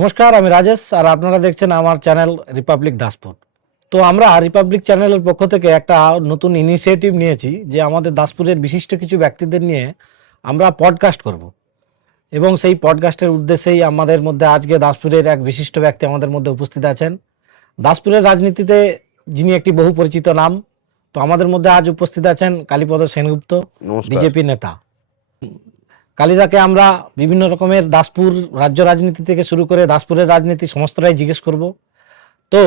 নমস্কার, আমি রাজেশ আর আপনারা দেখছেন আমার চ্যানেল রিপাবলিক দাসপুর। তো আমরা রিপাবলিক চ্যানেলের পক্ষ থেকে একটা নতুন ইনিশিয়েটিভ নিয়েছি যে আমাদের দাসপুরের বিশিষ্ট কিছু ব্যক্তিদের নিয়ে আমরা পডকাস্ট করব। এবং সেই পডকাস্টের উদ্দেশ্যেই আমাদের মধ্যে আজকে দাসপুরের এক বিশিষ্ট ব্যক্তি আমাদের মধ্যে উপস্থিত আছেন। দাসপুরের রাজনীতিতে যিনি একটি বহু পরিচিত নাম। তো আমাদের মধ্যে আজ উপস্থিত আছেন কালীপদ সেনগুপ্ত, নমস্কার। বিজেপি নেতা। কালিদাকে আমরা বিভিন্ন রকমের দাসপুর রাজ্য রাজনীতি থেকে শুরু করে দাসপুরের রাজনীতি সমস্তটাই জিজ্ঞেস করব। তো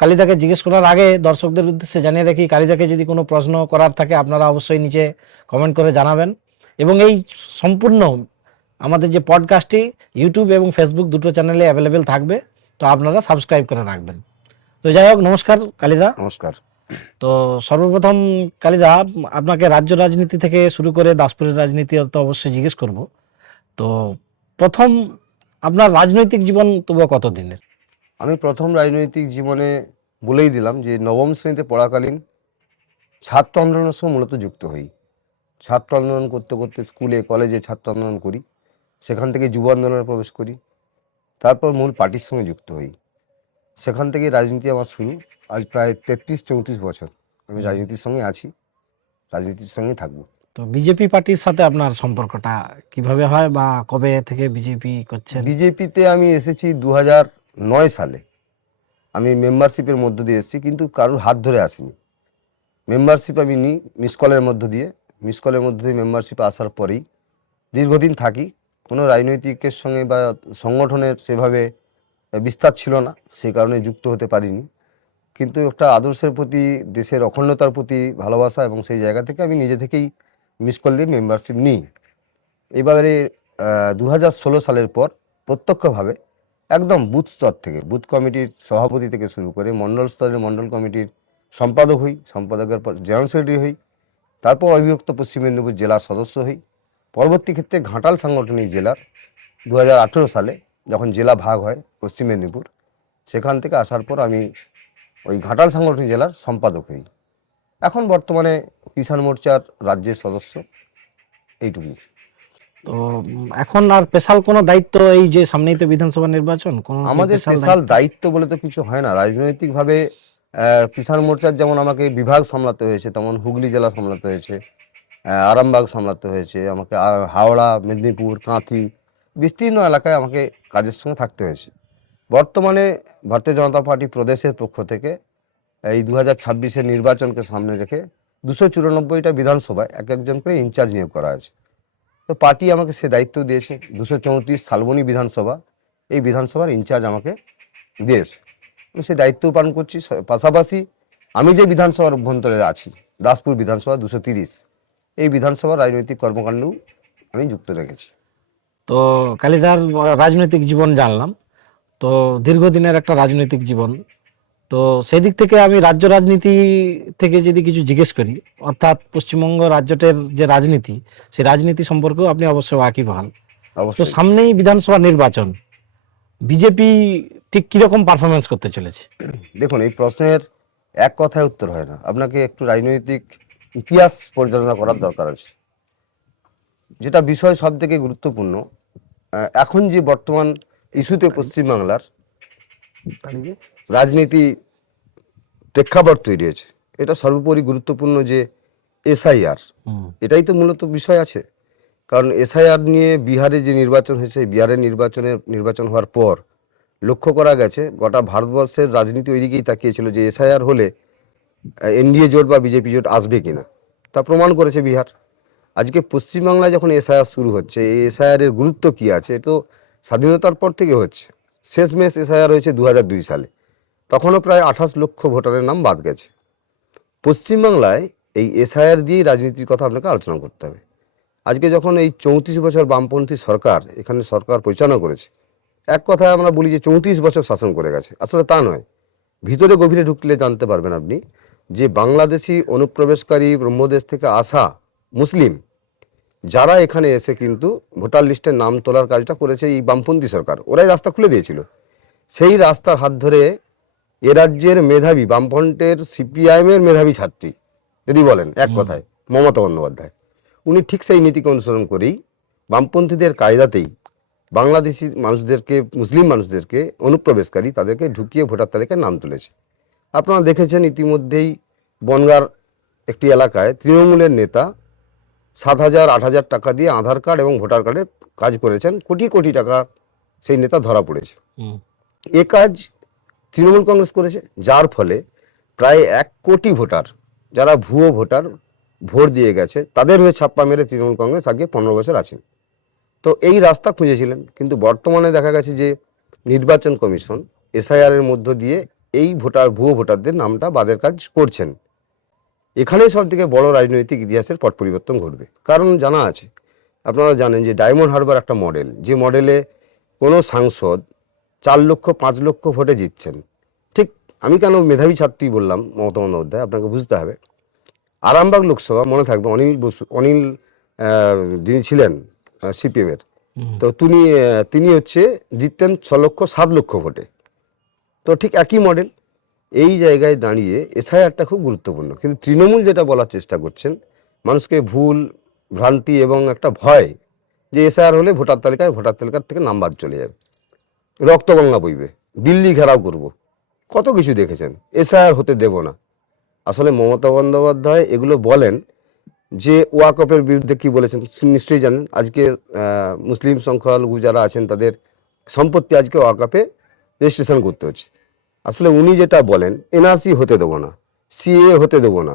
কালিদাকে জিজ্ঞেস করার আগে দর্শকদের উদ্দেশ্যে জানিয়ে রাখি, কালিদাকে যদি কোনো প্রশ্ন করার থাকে আপনারা অবশ্যই নিচে কমেন্ট করে জানাবেন। এবং এই সম্পূর্ণ আমাদের যে পডকাস্টটি ইউটিউব এবং ফেসবুক দুটো চ্যানেলে অ্যাভেলেবেল থাকবে, তো আপনারা সাবস্ক্রাইব করে রাখবেন। তো যাই হোক, নমস্কার কালিদা। নমস্কার। তো সর্বপ্রথম কালিদা, আপনাকে রাজ্য রাজনীতি থেকে শুরু করে দাসপুরের রাজনীতি তো অবশ্যই জিজ্ঞেস করব। তো প্রথম, আপনার রাজনৈতিক জীবন তবু কতদিনের? আমি প্রথম রাজনৈতিক জীবনে বলেই দিলাম যে নবম শ্রেণীতে পড়াকালীন ছাত্র আন্দোলনের সঙ্গে মূলত যুক্ত হই। ছাত্র আন্দোলন করতে করতে স্কুলে কলেজে ছাত্র আন্দোলন করি, সেখান থেকে যুব আন্দোলনে প্রবেশ করি, তারপর মূল পার্টির সঙ্গে যুক্ত হই। সেখান থেকে রাজনীতি আমার শুরু। আজ প্রায় 33-34 বছর আমি রাজনীতির সঙ্গে আছি, রাজনীতির সঙ্গে থাকবো। তো বিজেপি পার্টির সাথে আপনার সম্পর্কটা কিভাবে হয় বা কবে থেকে বিজেপি করছেন? বিজেপিতে আমি এসেছি 2009 সালে। আমি মেম্বারশিপের মধ্য দিয়ে এসেছি, কিন্তু কারোর হাত ধরে আসিনি। মেম্বারশিপ আমি নিই মিস কলের মধ্য দিয়ে মেম্বারশিপে আসার পরেই দীর্ঘদিন থাকি। কোনো রাজনৈতিকের সঙ্গে বা সংগঠনের সেভাবে বিস্তার ছিল না, সেই কারণে যুক্ত হতে পারিনি। কিন্তু একটা আদর্শের প্রতি, দেশের অখণ্ডতার প্রতি ভালোবাসা এবং সেই জায়গা থেকে আমি নিজে থেকেই মিস কল দিয়ে মেম্বারশিপ নিই। এবারে 2016 সালের পর প্রত্যক্ষভাবে একদম বুথ স্তর থেকে, বুথ কমিটির সভাপতি থেকে শুরু করে মণ্ডল স্তরের মণ্ডল কমিটির সম্পাদক হই, সম্পাদকের পর জেনারেল সেক্রেটারি হই, তারপর অবিভক্ত পশ্চিম মেদিনীপুর জেলার সদস্য হই। পরবর্তী ক্ষেত্রে ঘাটাল সাংগঠনিক জেলার 2018 সালে যখন জেলা ভাগ হয় পশ্চিম মেদিনীপুর, সেখান থেকে আসার পর আমি ওই ঘাটাল সাংগঠনিক জেলার সম্পাদক হই। এখন বর্তমানে কিষাণ মোর্চার রাজ্যের সদস্য, এইটুকুই। তো এখন আর স্পেশাল কোনো দায়িত্ব, এই যে সামনেই তো বিধানসভা নির্বাচন, কোনো আমাদের স্পেশাল দায়িত্ব বলে তো কিছু হয় না রাজনৈতিকভাবে। কিষাণ মোর্চার যেমন আমাকে বিভাগ সামলাতে হয়েছে, তেমন হুগলি জেলা সামলাতে হয়েছে, আরামবাগ সামলাতে হয়েছে আমাকে, হাওড়া, মেদিনীপুর, কাঁথি, বিস্তীর্ণ এলাকায় আমাকে কাজের সঙ্গে থাকতে হয়েছে। বর্তমানে ভারতীয় জনতা পার্টি প্রদেশের পক্ষ থেকে এই 2026-এর নির্বাচনকে সামনে রেখে 294টা বিধানসভায় এক একজন করে ইনচার্জ নিয়োগ করা আছে। তো পার্টি আমাকে সে দায়িত্ব দিয়েছে। 234 শালবনী বিধানসভা, এই বিধানসভার ইনচার্জ আমাকে দিয়েছে। আমি সেই দায়িত্ব পালন করছি। পাশাপাশি আমি যে বিধানসভার অভ্যন্তরে আছি, দাসপুর বিধানসভা 230, এই বিধানসভার রাজনৈতিক কর্মকাণ্ডেও আমি যুক্ত রেখেছি। তো কালিদার রাজনৈতিক জীবন জানলাম, তো দীর্ঘদিনের একটা রাজনৈতিক জীবন। তো সেই দিক থেকে আমি রাজ্য রাজনীতি থেকে যদি কিছু জিজ্ঞেস করি, অর্থাৎ পশ্চিমবঙ্গ রাজ্যটের যে রাজনীতি, সেই রাজনীতি সম্পর্কেও আপনি অবশ্যই ওয়াকিবহাল। তো অবশ্যই। সামনেই বিধানসভা নির্বাচন, বিজেপি ঠিক কিরকম পারফরমেন্স করতে চলেছে? দেখুন, এই প্রশ্নের এক কথায় উত্তর হয় না, আপনাকে একটু রাজনৈতিক ইতিহাস পরিচালনা করার দরকার আছে। যেটা বিষয় সব থেকে গুরুত্বপূর্ণ, এখন যে বর্তমান ইস্যুতে পশ্চিমবাংলার রাজনীতি প্রেক্ষাপট তৈরি হয়েছে, এটা সর্বোপরি গুরুত্বপূর্ণ যে এসআইআর, এটাই তো মূলত বিষয় আছে। কারণ এসআইআর নিয়ে বিহারে যে নির্বাচন হয়েছে, বিহারের নির্বাচন হওয়ার পর লক্ষ্য করা গেছে গোটা ভারতবর্ষের রাজনীতি ওই দিকেই তাকিয়েছিল যে এসআইআর হলে এনডিএ জোট বা বিজেপি জোট আসবে কিনা, তা প্রমাণ করেছে বিহার। আজকে পশ্চিমবাংলায় যখন এসআইআর শুরু হচ্ছে, এই এসআইআর এর গুরুত্ব কী আছে, এ তো স্বাধীনতার পর থেকে হচ্ছে। শেষমেশ এসআইআর হয়েছে 2002 সালে, তখনও প্রায় 28 লক্ষ ভোটারের নাম বাদ গেছে। পশ্চিমবাংলায় এই এসআইআর দিয়েই রাজনীতির কথা আপনাকে আলোচনা করতে হবে। আজকে যখন এই 34 বছর বামপন্থী সরকার এখানে সরকার পরিচালনা করেছে, এক কথায় আমরা বলি যে 34 বছর শাসন করে গেছে, আসলে তা নয়। ভিতরে গভীরে ঢুকলে জানতে পারবেন আপনি যে বাংলাদেশি অনুপ্রবেশকারী ব্রহ্মদেশ থেকে আসা মুসলিম যারা এখানে এসে কিন্তু ভোটার লিস্টের নাম তোলার কাজটা করেছে এই বামপন্থী সরকার, ওরাই রাস্তা খুলে দিয়েছিল। সেই রাস্তার হাত ধরে এ রাজ্যের মেধাবী বামফ্রন্টের সিপিআইএমের মেধাবী ছাত্রী যদি বলেন এক কথায়, মমতা বন্দ্যোপাধ্যায়, উনি ঠিক সেই নীতিকে অনুসরণ করেই বামপন্থীদের কায়দাতেই বাংলাদেশি মানুষদেরকে, মুসলিম মানুষদেরকে, অনুপ্রবেশকারী তাদেরকে ঢুকিয়ে ভোটার তালিকায় নাম তুলেছে। আপনারা দেখেছেন ইতিমধ্যেই বনগাঁর একটি এলাকায় তৃণমূলের নেতা 7,000 8,000 টাকা দিয়ে আধার কার্ড এবং ভোটার কার্ডের কাজ করেছেন, কোটি কোটি টাকা সেই নেতা ধরা পড়েছে। এ কাজ তৃণমূল কংগ্রেস করেছে, যার ফলে প্রায় 1 কোটি ভোটার, যারা ভুয়ো ভোটার ভোট দিয়ে গেছে, তাদের হয়ে ছাপ্পা মেরে তৃণমূল কংগ্রেস আগে 15 বছর আছেন। তো এই রাস্তা খুঁজেছিলেন, কিন্তু বর্তমানে দেখা গেছে যে নির্বাচন কমিশন এসআইআরের মধ্য দিয়ে এই ভুয়ো ভোটারদের নামটা বাদের কাজ করছেন। এখানেই সব থেকে বড় রাজনৈতিক ইতিহাসের পট পরিবর্তন ঘটবে। কারণ জানা আছে, আপনারা জানেন যে ডায়মন্ড হারবার একটা মডেল, যে মডেলে কোনো সাংসদ 4 লক্ষ 5 লক্ষ ভোটে জিতছেন। ঠিক আমি কেন মেধাবী ছাত্রী বললাম মমতা বন্দ্যোপাধ্যায়, আপনাকে বুঝতে হবে। আরামবাগ লোকসভা মনে থাকবে, অনিল যিনি ছিলেন সিপিএমের, তো তিনি হচ্ছে জিততেন 6 লক্ষ 7 লক্ষ ভোটে। তো ঠিক একই মডেল। এই জায়গায় দাঁড়িয়ে এসআইআরটা খুব গুরুত্বপূর্ণ, কিন্তু তৃণমূল যেটা বলার চেষ্টা করছেন, মানুষকে ভুল ভ্রান্তি এবং একটা ভয় যে এসআইআর হলে ভোটার তালিকার থেকে নাম বাদ চলে যাবে, রক্তগঙ্গা বইবে, দিল্লি ঘেরাও করব, কত কিছু দেখেছেন, এসআইআর হতে দেব না। আসলে মমতা বন্দ্যোপাধ্যায় এগুলো বলেন যে ওয়াকফের বিরুদ্ধে কি বলেছেন নিশ্চয়ই জানেন। আজকে মুসলিম সংখ্যালঘু যারা আছেন তাদের সম্পত্তি আজকে ওয়াকফে রেজিস্ট্রেশন করতে হচ্ছে। আসলে উনি যেটা বলেন, এনআরসি হতে দেবো না, সিএ হতে দেবো না,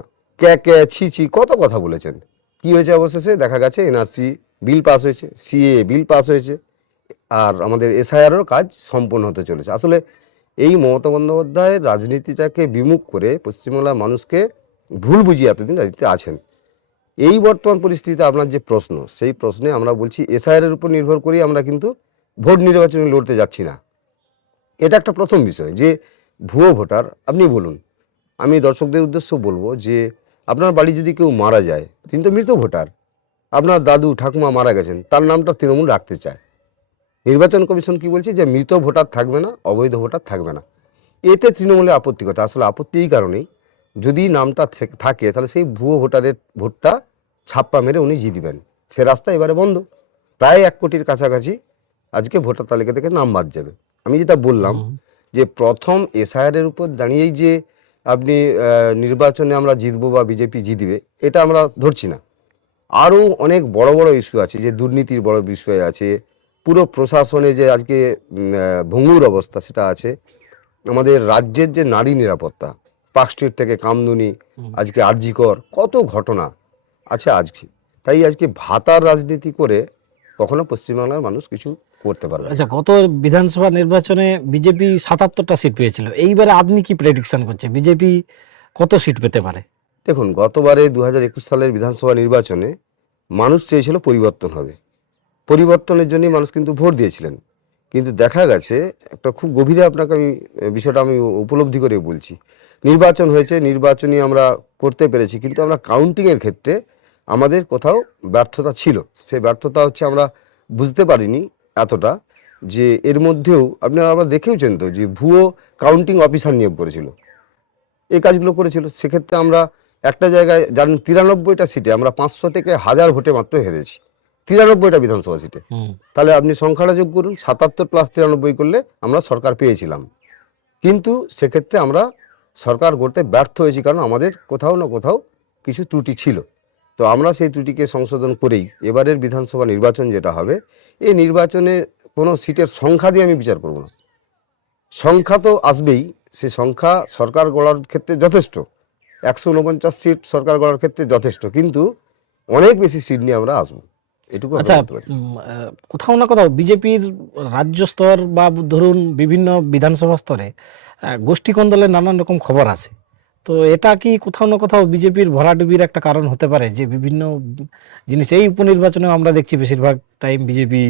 ছি কত কথা বলেছেন। কি হয়েছে অবশেষে দেখা গেছে এনআরসি বিল পাস হয়েছে, সিএ বিল পাস হয়েছে, আর আমাদের এসআইআরও কাজ সম্পন্ন হতে চলেছে। আসলে এই মমতা বন্দ্যোপাধ্যায় রাজনীতিটাকে বিমুখ করে পশ্চিমবাংলার মানুষকে ভুল বুঝিয়ে এতদিন রাজনীতিতে আছেন। এই বর্তমান পরিস্থিতিতে আপনার যে প্রশ্ন, সেই প্রশ্নে আমরা বলছি এসআইআরের উপর নির্ভর করেই আমরা কিন্তু ভোট নির্বাচনে লড়তে যাচ্ছি না। এটা একটা প্রথম বিষয় যে ভুয়ো ভোটার। আপনি বলুন, আমি দর্শকদের উদ্দেশ্য বলবো যে আপনার বাড়ি যদি কেউ মারা যায়, তিনি তো মৃত ভোটার, আপনার দাদু ঠাকুমা মারা গেছেন, তার নামটা তৃণমূল রাখতে চায়। নির্বাচন কমিশন কি বলছে যে মৃত ভোটার থাকবে না, অবৈধ ভোটার থাকবে না। এতে তৃণমূলের আপত্তি কথা। আসলে আপত্তি এই কারণেই, যদি নামটা থাকে তাহলে সেই ভুয়ো ভোটারের ভোটটা ছাপ্পা মেরে উনি জিতবেন। সে রাস্তা এবারে বন্ধ। প্রায় 1 কোটির কাছাকাছি আজকে ভোটার তালিকা থেকে নাম বাদ যাবে। আমি যেটা বললাম যে প্রথম এসআইআরের উপর দাঁড়িয়েই যে আপনি নির্বাচনে আমরা জিতবো বা বিজেপি জিতবে, এটা আমরা ধরছি না। আরও অনেক বড় বড় ইস্যু আছে, যে দুর্নীতির বড় বিষয় আছে, পুরো প্রশাসনে যে আজকে ভঙ্গুর অবস্থা সেটা আছে, আমাদের রাজ্যের যে নারী নিরাপত্তা, পার্কস্ট্রিট থেকে কামদুনি, আজকে আরজিকর, কত ঘটনা আছে আজকে। তাই আজকে ভাতার রাজনীতি করে কখনো পশ্চিমবাংলার মানুষ কিছু করতে পারবে না। আচ্ছা, গত বিধানসভা নির্বাচনে বিজেপি 77টা সিট পেয়েছিল। এইবারে আপনি কি প্রেডিকশন করছেন, বিজেপি কত সিট পেতে পারে? দেখুন, গতবারে 2021 সালের বিধানসভা নির্বাচনে মানুষ চেয়েছিল পরিবর্তন হবে, পরিবর্তনের জন্য মানুষ কিন্তু ভোট দিয়েছিলেন। কিন্তু দেখা গেছে একটা খুব গভীরে, আপনাকে আমি বিষয়টা আমি উপলব্ধি করে বলছি, নির্বাচন হয়েছে, নির্বাচনী আমরা করতে পেরেছি, কিন্তু আমরা কাউন্টিংয়ের ক্ষেত্রে আমাদের কোথাও ব্যর্থতা ছিল। সেই ব্যর্থতা হচ্ছে আমরা বুঝতে পারিনি এতটা, যে এর মধ্যেও আমরা দেখেওছেন তো যে ভুয়ো কাউন্টিং অফিসার নিয়োগ করেছিল, এই কাজগুলো করেছিল। সেক্ষেত্রে আমরা একটা জায়গায় জানেন 93টা সিটে আমরা 500 থেকে 1000 ভোটে মাত্র হেরেছি, 93টা বিধানসভা সিটে। তাহলে আপনি সংখ্যাটা যোগ করুন, 77 + 93 করলে আমরা সরকার পেয়েছিলাম। কিন্তু সেক্ষেত্রে আমরা সরকার গড়তে ব্যর্থ হয়েছি, কারণ আমাদের কোথাও না কোথাও কিছু ত্রুটি ছিল। তো আমরা সেই ত্রুটিকে সংশোধন করেই এবারের বিধানসভা নির্বাচন যেটা হবে, এই নির্বাচনে কোনো সিটের সংখ্যা দিয়ে আমি বিচার করব না। সংখ্যা তো আসবেই, সে সংখ্যা সরকার গড়ার ক্ষেত্রে যথেষ্ট, 149 সিট সরকার গড়ার ক্ষেত্রে যথেষ্ট, কিন্তু অনেক বেশি সিট নিয়ে আমরা আসবো, এটুকু আমরা আচ্ছা, বলতে পারি। কোথাও না কোথাও বিজেপির রাজ্য স্তর বা ধরুন বিভিন্ন বিধানসভা স্তরে গোষ্ঠী কোন্দলের নানান রকম খবর আছে। তো এটা কি কোথাও না কোথাও বিজেপির ভরাডুবির একটা কারণ হতে পারে, যে বিভিন্ন জিনিস এই উপনির্বাচনে আমরা দেখছি বেশিরভাগ টাইম বিজেপি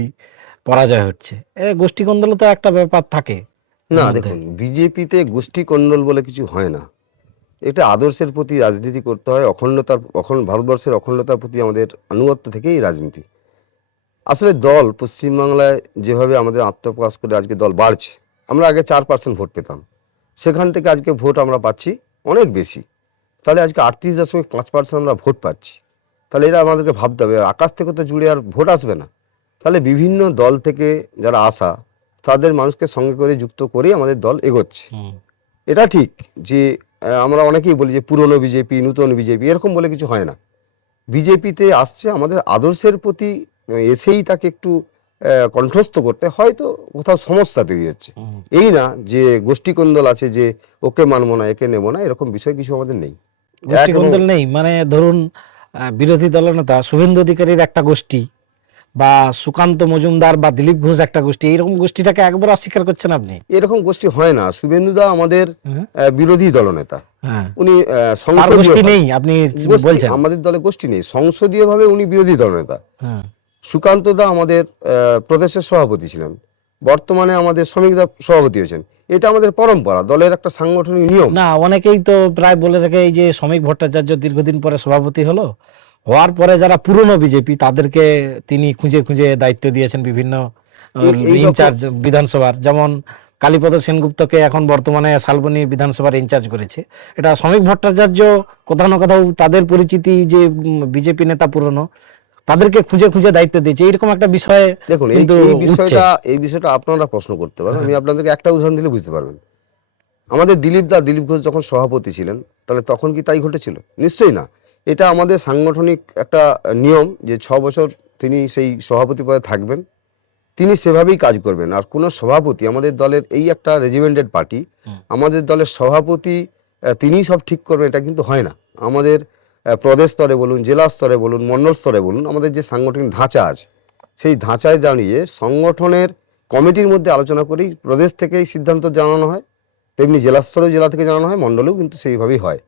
পরাজয় হচ্ছে, গোষ্ঠী কোন্দল তো একটা ব্যাপার থাকে এর না, মধ্যে। দেখুন, বিজেপিতে গোষ্ঠী কোন্দল বলে কিছু হয় না। এটা আদর্শের প্রতি রাজনীতি করতে হয়, ভারতবর্ষের অখণ্ডতার প্রতি আমাদের আনুগত্য থেকেই রাজনীতি। আসলে দল পশ্চিমবাংলায় যেভাবে আমাদের আত্মপ্রকাশ করে আজকে দল বাড়ছে, আমরা আগে 4% ভোট পেতাম, সেখান থেকে আজকে ভোট আমরা পাচ্ছি অনেক বেশি। তাহলে আজকে 38.5% আমরা ভোট পাচ্ছি। তাহলে এটা আমাদেরকে ভাবতে হবে, আকাশ থেকে তো জুড়ে আর ভোট আসবে না। তাহলে বিভিন্ন দল থেকে যারা আসা তাদের মানুষকে সঙ্গে করে যুক্ত করেই আমাদের দল এগোচ্ছে। এটা ঠিক যে আমরা অনেকেই বলি যে পুরনো বিজেপি, নূতন বিজেপি, এরকম বলে কিছু হয় না। বিজেপিতে আসছে আমাদের আদর্শের প্রতি এসেই তাকে একটু কণ্ঠস্থ করতে হয়তো কোথাও সমস্যা তৈরি হচ্ছে। এই না যে গোষ্ঠী কোন্দল আছে যে ওকে মানবো না, একে নেবো না, এরকম বিষয় কিছু আমাদের নেই। গোষ্ঠী কোন্দল নেই, মানে ধরুন বিরোধী দলনেতা শুভেন্দু অধিকারীর একটা গোষ্ঠী বা সুকান্ত মজুমদার বা দিলীপ ঘোষ একটা গোষ্ঠী, এইরকম গোষ্ঠীটাকে একবার অস্বীকার করছেন আপনি? এরকম গোষ্ঠী হয় না। শুভেন্দুদা আমাদের হ্যাঁ। বিরোধী দলনেতা, হ্যাঁ, উনি তার সংসদীয় গোষ্ঠী নেই আপনি বলছেন? আমাদের দলে গোষ্ঠী নেই, সংসদীয়ভাবে উনি বিরোধী দলনেতা। হ্যাঁ। সুকান্ত দা আমাদের প্রদেশের সভাপতি ছিলেন, বর্তমানে আমাদের শ্রমিক দা সভাপতি হয়েছেন। এটা আমাদের পরম্পরা, দলের একটা সাংগঠনিক নিয়ম। না, অনেকেই তো প্রায় বলে রাখে এই যে শ্রমিক ভট্টাচার্য দীর্ঘদিন পরে সভাপতি হওয়ার পরে যারা পুরনো বিজেপি তাদেরকে তিনি খুঁজে খুঁজে দায়িত্ব দিয়েছেন বিভিন্ন এই ইনচার্জ বিধানসভার, যেমন কালীপদ সেনগুপ্তকে এখন বর্তমানে শালবনী বিধানসভার ইনচার্জ করেছে। এটা শ্রমিক ভট্টাচার্য কোথাও না কোথাও তাদের পরিচিতি যে বিজেপি নেতা পুরনো, তাদেরকে খুঁজে খুঁজে দায়িত্ব দিয়েছে, এইরকম একটা বিষয় দেখুন কিন্তু উঠছে। এই বিষয়টা আপনারা প্রশ্ন করতে পারেন, আমি আপনাদেরকে একটা উদাহরণ দিলে বুঝতে পারবেন। আমাদের দিলীপ ঘোষ যখন সভাপতি ছিলেন, তাহলে তখন কি তাই ঘটেছিল? নিশ্চয়ই না। এটা আমাদের সাংগঠনিক একটা নিয়ম যে 6 বছর তিনি সেই সভাপতি পদে থাকবেন, তিনি সেভাবেই কাজ করবেন। আর কোনো সভাপতি, আমাদের দলের এই একটা রেজিমেন্টেড পার্টি, আমাদের দলের সভাপতি তিনিই সব ঠিক করবেন, এটা কিন্তু হয় না। আমাদের প্রদেশ স্তরে বলুন, জেলা স্তরে বলুন, মণ্ডল স্তরে বলুন, আমাদের যে সাংগঠনিক ধাঁচা আছে, সেই ধাঁচায় দাঁড়িয়ে সংগঠনের কমিটির মধ্যে আলোচনা করেই প্রদেশ থেকেই সিদ্ধান্ত জানানো হয়, তেমনি জেলা স্তরেও জেলা থেকে জানানো হয়, মণ্ডলেও কিন্তু সেইভাবেই হয়।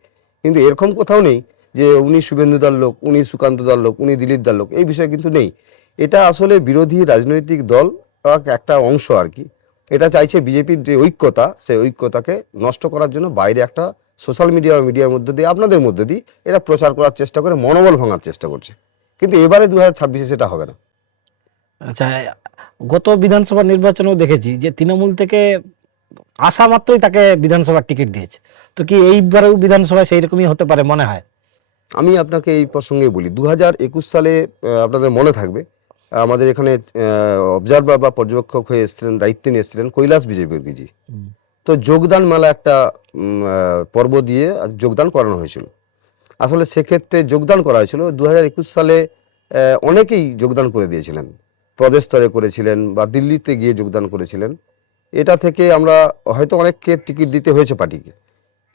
কিন্তু এরকম কোথাও নেই যে উনি শুভেন্দুদার লোক, উনি সুকান্তদার লোক, উনি দিলীপদার লোক, এই বিষয় কিন্তু নেই। এটা আসলে বিরোধী রাজনৈতিক দল একটা অংশ আর কি। এটা চাইছে বিজেপির যে ঐক্যতা, সেই ঐক্যতাকে নষ্ট করার জন্য বাইরে একটা সোশ্যাল মিডিয়ার মধ্যে দিয়ে, আপনাদের মধ্যে দিয়ে এটা প্রচার করার চেষ্টা করে, মনোবল ভাঙার চেষ্টা করছে। কিন্তু এবারে 2026-এ সেটা হবে না। আচ্ছা, গত বিধানসভা নির্বাচনেও দেখেছি যে তৃণমূল থেকে আসা মাত্রই তাকে বিধানসভার টিকিট দিয়েছে, তো কি এইবারেও বিধানসভায় সেই রকমই হতে পারে মনে হয়? আমি আপনাকে এই প্রসঙ্গে বলি, 2021 সালে আপনাদের মনে থাকবে আমাদের এখানে অবজারভার বা পর্যবেক্ষক হয়ে এসেছিলেন, দায়িত্বে নিয়ে এসেছিলেন কৈলাস বিজয়বর্গীজি। তো যোগদান মেলা একটা পর্ব দিয়ে যোগদান করানো হয়েছিল। আসলে সেক্ষেত্রে যোগদান করা হয়েছিল 2021 সালে অনেকেই যোগদান করে দিয়েছিলেন, প্রদেশ স্তরে করেছিলেন বা দিল্লিতে গিয়ে যোগদান করেছিলেন। এটা থেকে আমরা হয়তো অনেককে টিকিট দিতে হয়েছে পার্টিকে,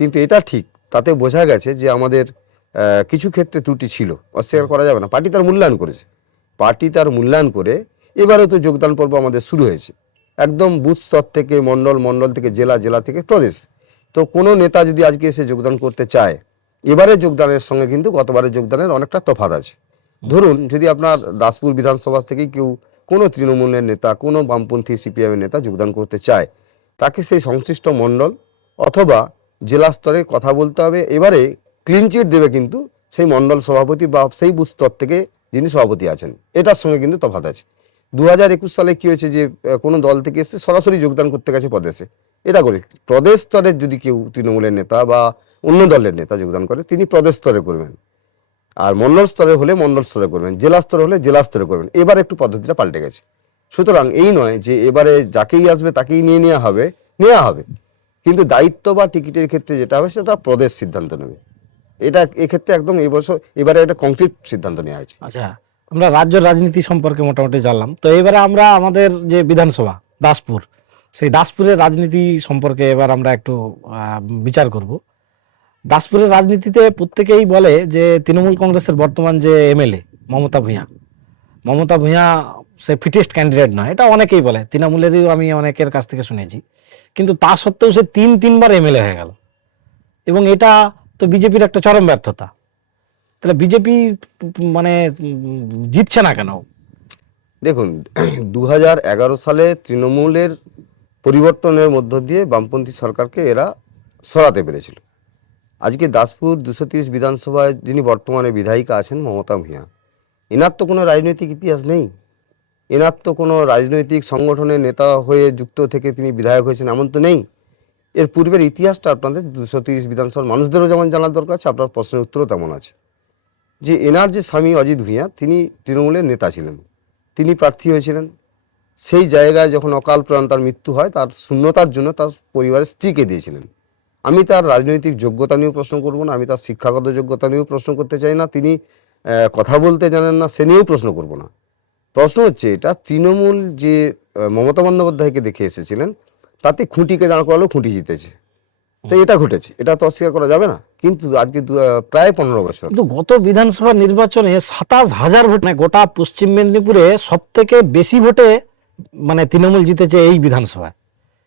কিন্তু এটা ঠিক, তাতে বোঝা গেছে যে আমাদের কিছু ক্ষেত্রে ত্রুটি ছিল, অস্বীকার করা যাবে না। পার্টি তার মূল্যায়ন করেছে, পার্টি তার মূল্যায়ন করে এবারেও তো যোগদান পর্ব আমাদের শুরু হয়েছে, একদম বুথ স্তর থেকে মণ্ডল থেকে জেলা থেকে প্রদেশ। তো কোনো নেতা যদি আজকে এসে যোগদান করতে চায়, এবারে যোগদানের সঙ্গে কিন্তু গতবারের যোগদানের অনেকটা তফাৎ আছে। ধরুন যদি আপনার দাসপুর বিধানসভা থেকে কেউ, কোনো তৃণমূলের নেতা, কোনো বামপন্থী সিপিএমের নেতা যোগদান করতে চায়, তাকে সেই সংশ্লিষ্ট মণ্ডল অথবা জেলা স্তরে কথা বলতে হবে। এবারে ক্লিন চিট দেবে কিন্তু সেই মণ্ডল সভাপতি বা সেই বুথ স্তর থেকে যিনি সভাপতি আছেন, এটার সঙ্গে কিন্তু তফাৎ আছে। 2021 সালে কি হয়েছে যে কোনো দল থেকে এসে সরাসরি যোগদান করতে গেছে প্রদেশে, এটা করে। প্রদেশ স্তরের যদি কেউ তৃণমূলের নেতা বা অন্য দলের নেতা যোগদান করে, তিনি প্রদেশ স্তরে করবেন, আর মণ্ডল স্তরে হলে মণ্ডল স্তরে করবেন, জেলা স্তরে হলে জেলা স্তরে করবেন। এবার একটু পদ্ধতিটা পাল্টে গেছে। সুতরাং এই নয় যে এবারে যাকেই আসবে তাকেই নিয়ে নেওয়া হবে, কিন্তু দায়িত্ব বা টিকিটের ক্ষেত্রে যেটা হবে সেটা প্রদেশ সিদ্ধান্ত নেবে। এটা এক্ষেত্রে একদম এবারে একটা কংক্রিট সিদ্ধান্ত নেওয়া হয়েছে। আচ্ছা, আমরা রাজ্য রাজনীতি সম্পর্কে মোটামুটি জানলাম, তো এবারে আমরা আমাদের যে বিধানসভা দাসপুর, সেই দাসপুরের রাজনীতি সম্পর্কে এবার আমরা একটু বিচার করব। দাসপুরের রাজনীতিতে প্রত্যেকেই বলে যে তৃণমূল কংগ্রেসের বর্তমান যে এমএলএ মমতা ভূঁইয়া সে ফিটেস্ট ক্যান্ডিডেট নয়, এটা অনেকেই বলে, তৃণমূলেরই আমি অনেকের কাছ থেকে শুনেছি। কিন্তু তা সত্ত্বেও সে তিনবার এমএলএ হয়ে গেল, এবং এটা তো বিজেপির একটা চরম ব্যর্থতা। তাহলে বিজেপি মানে জিতছে না কেন? দেখুন 2011 সালে তৃণমূলের পরিবর্তনের মধ্য দিয়ে বামপন্থী সরকারকে এরা সরাতে পেরেছিল। আজকে দাসপুর 230 বিধানসভায় যিনি বর্তমানে বিধায়িকা আছেন মমতা ভূঁইয়া, এনার তো কোনো রাজনৈতিক ইতিহাস নেই, এনার তো কোনো রাজনৈতিক সংগঠনের নেতা হয়ে যুক্ত থেকে তিনি বিধায়ক হয়েছেন এমন তো নেই। এর পূর্বের ইতিহাসটা আপনাদের 230 বিধানসভার মানুষদেরও যেমন জানার দরকার আছে, আপনার প্রশ্নের উত্তরও তেমন আছে। যে এনার যে স্বামী অজিত ভূঁইয়া, তিনি তৃণমূলের নেতা ছিলেন, তিনি প্রার্থী হয়েছিলেন। সেই জায়গায় যখন অকাল প্রাণ তার মৃত্যু হয়, তার শূন্যতার জন্য তার পরিবারের স্ত্রীকে দিয়েছিলেন। আমি তার রাজনৈতিক যোগ্যতা নিয়েও প্রশ্ন করব না, আমি তার শিক্ষাগত যোগ্যতা নিয়েও প্রশ্ন করতে চাই না, তিনি কথা বলতে জানেন না সে নিয়েও প্রশ্ন করব না। প্রশ্ন হচ্ছে এটা তৃণমূল যে মমতা বন্দ্যোপাধ্যায়কে দেখে এসেছিলেন, তাতে খুঁটিকে দাঁড় করালো, খুঁটি জিতেছে। তো এটা ঘটেছে, এটা তো অস্বীকার করা যাবে না। কিন্তু আজকে প্রায় 15 বছর। কিন্তু গত বিধানসভা নির্বাচনে 27,000 ভোট, মানে গোটা পশ্চিম মেদিনীপুরে সব থেকে বেশি ভোটে মানে তৃণমূল জিতেছে এই বিধানসভায়।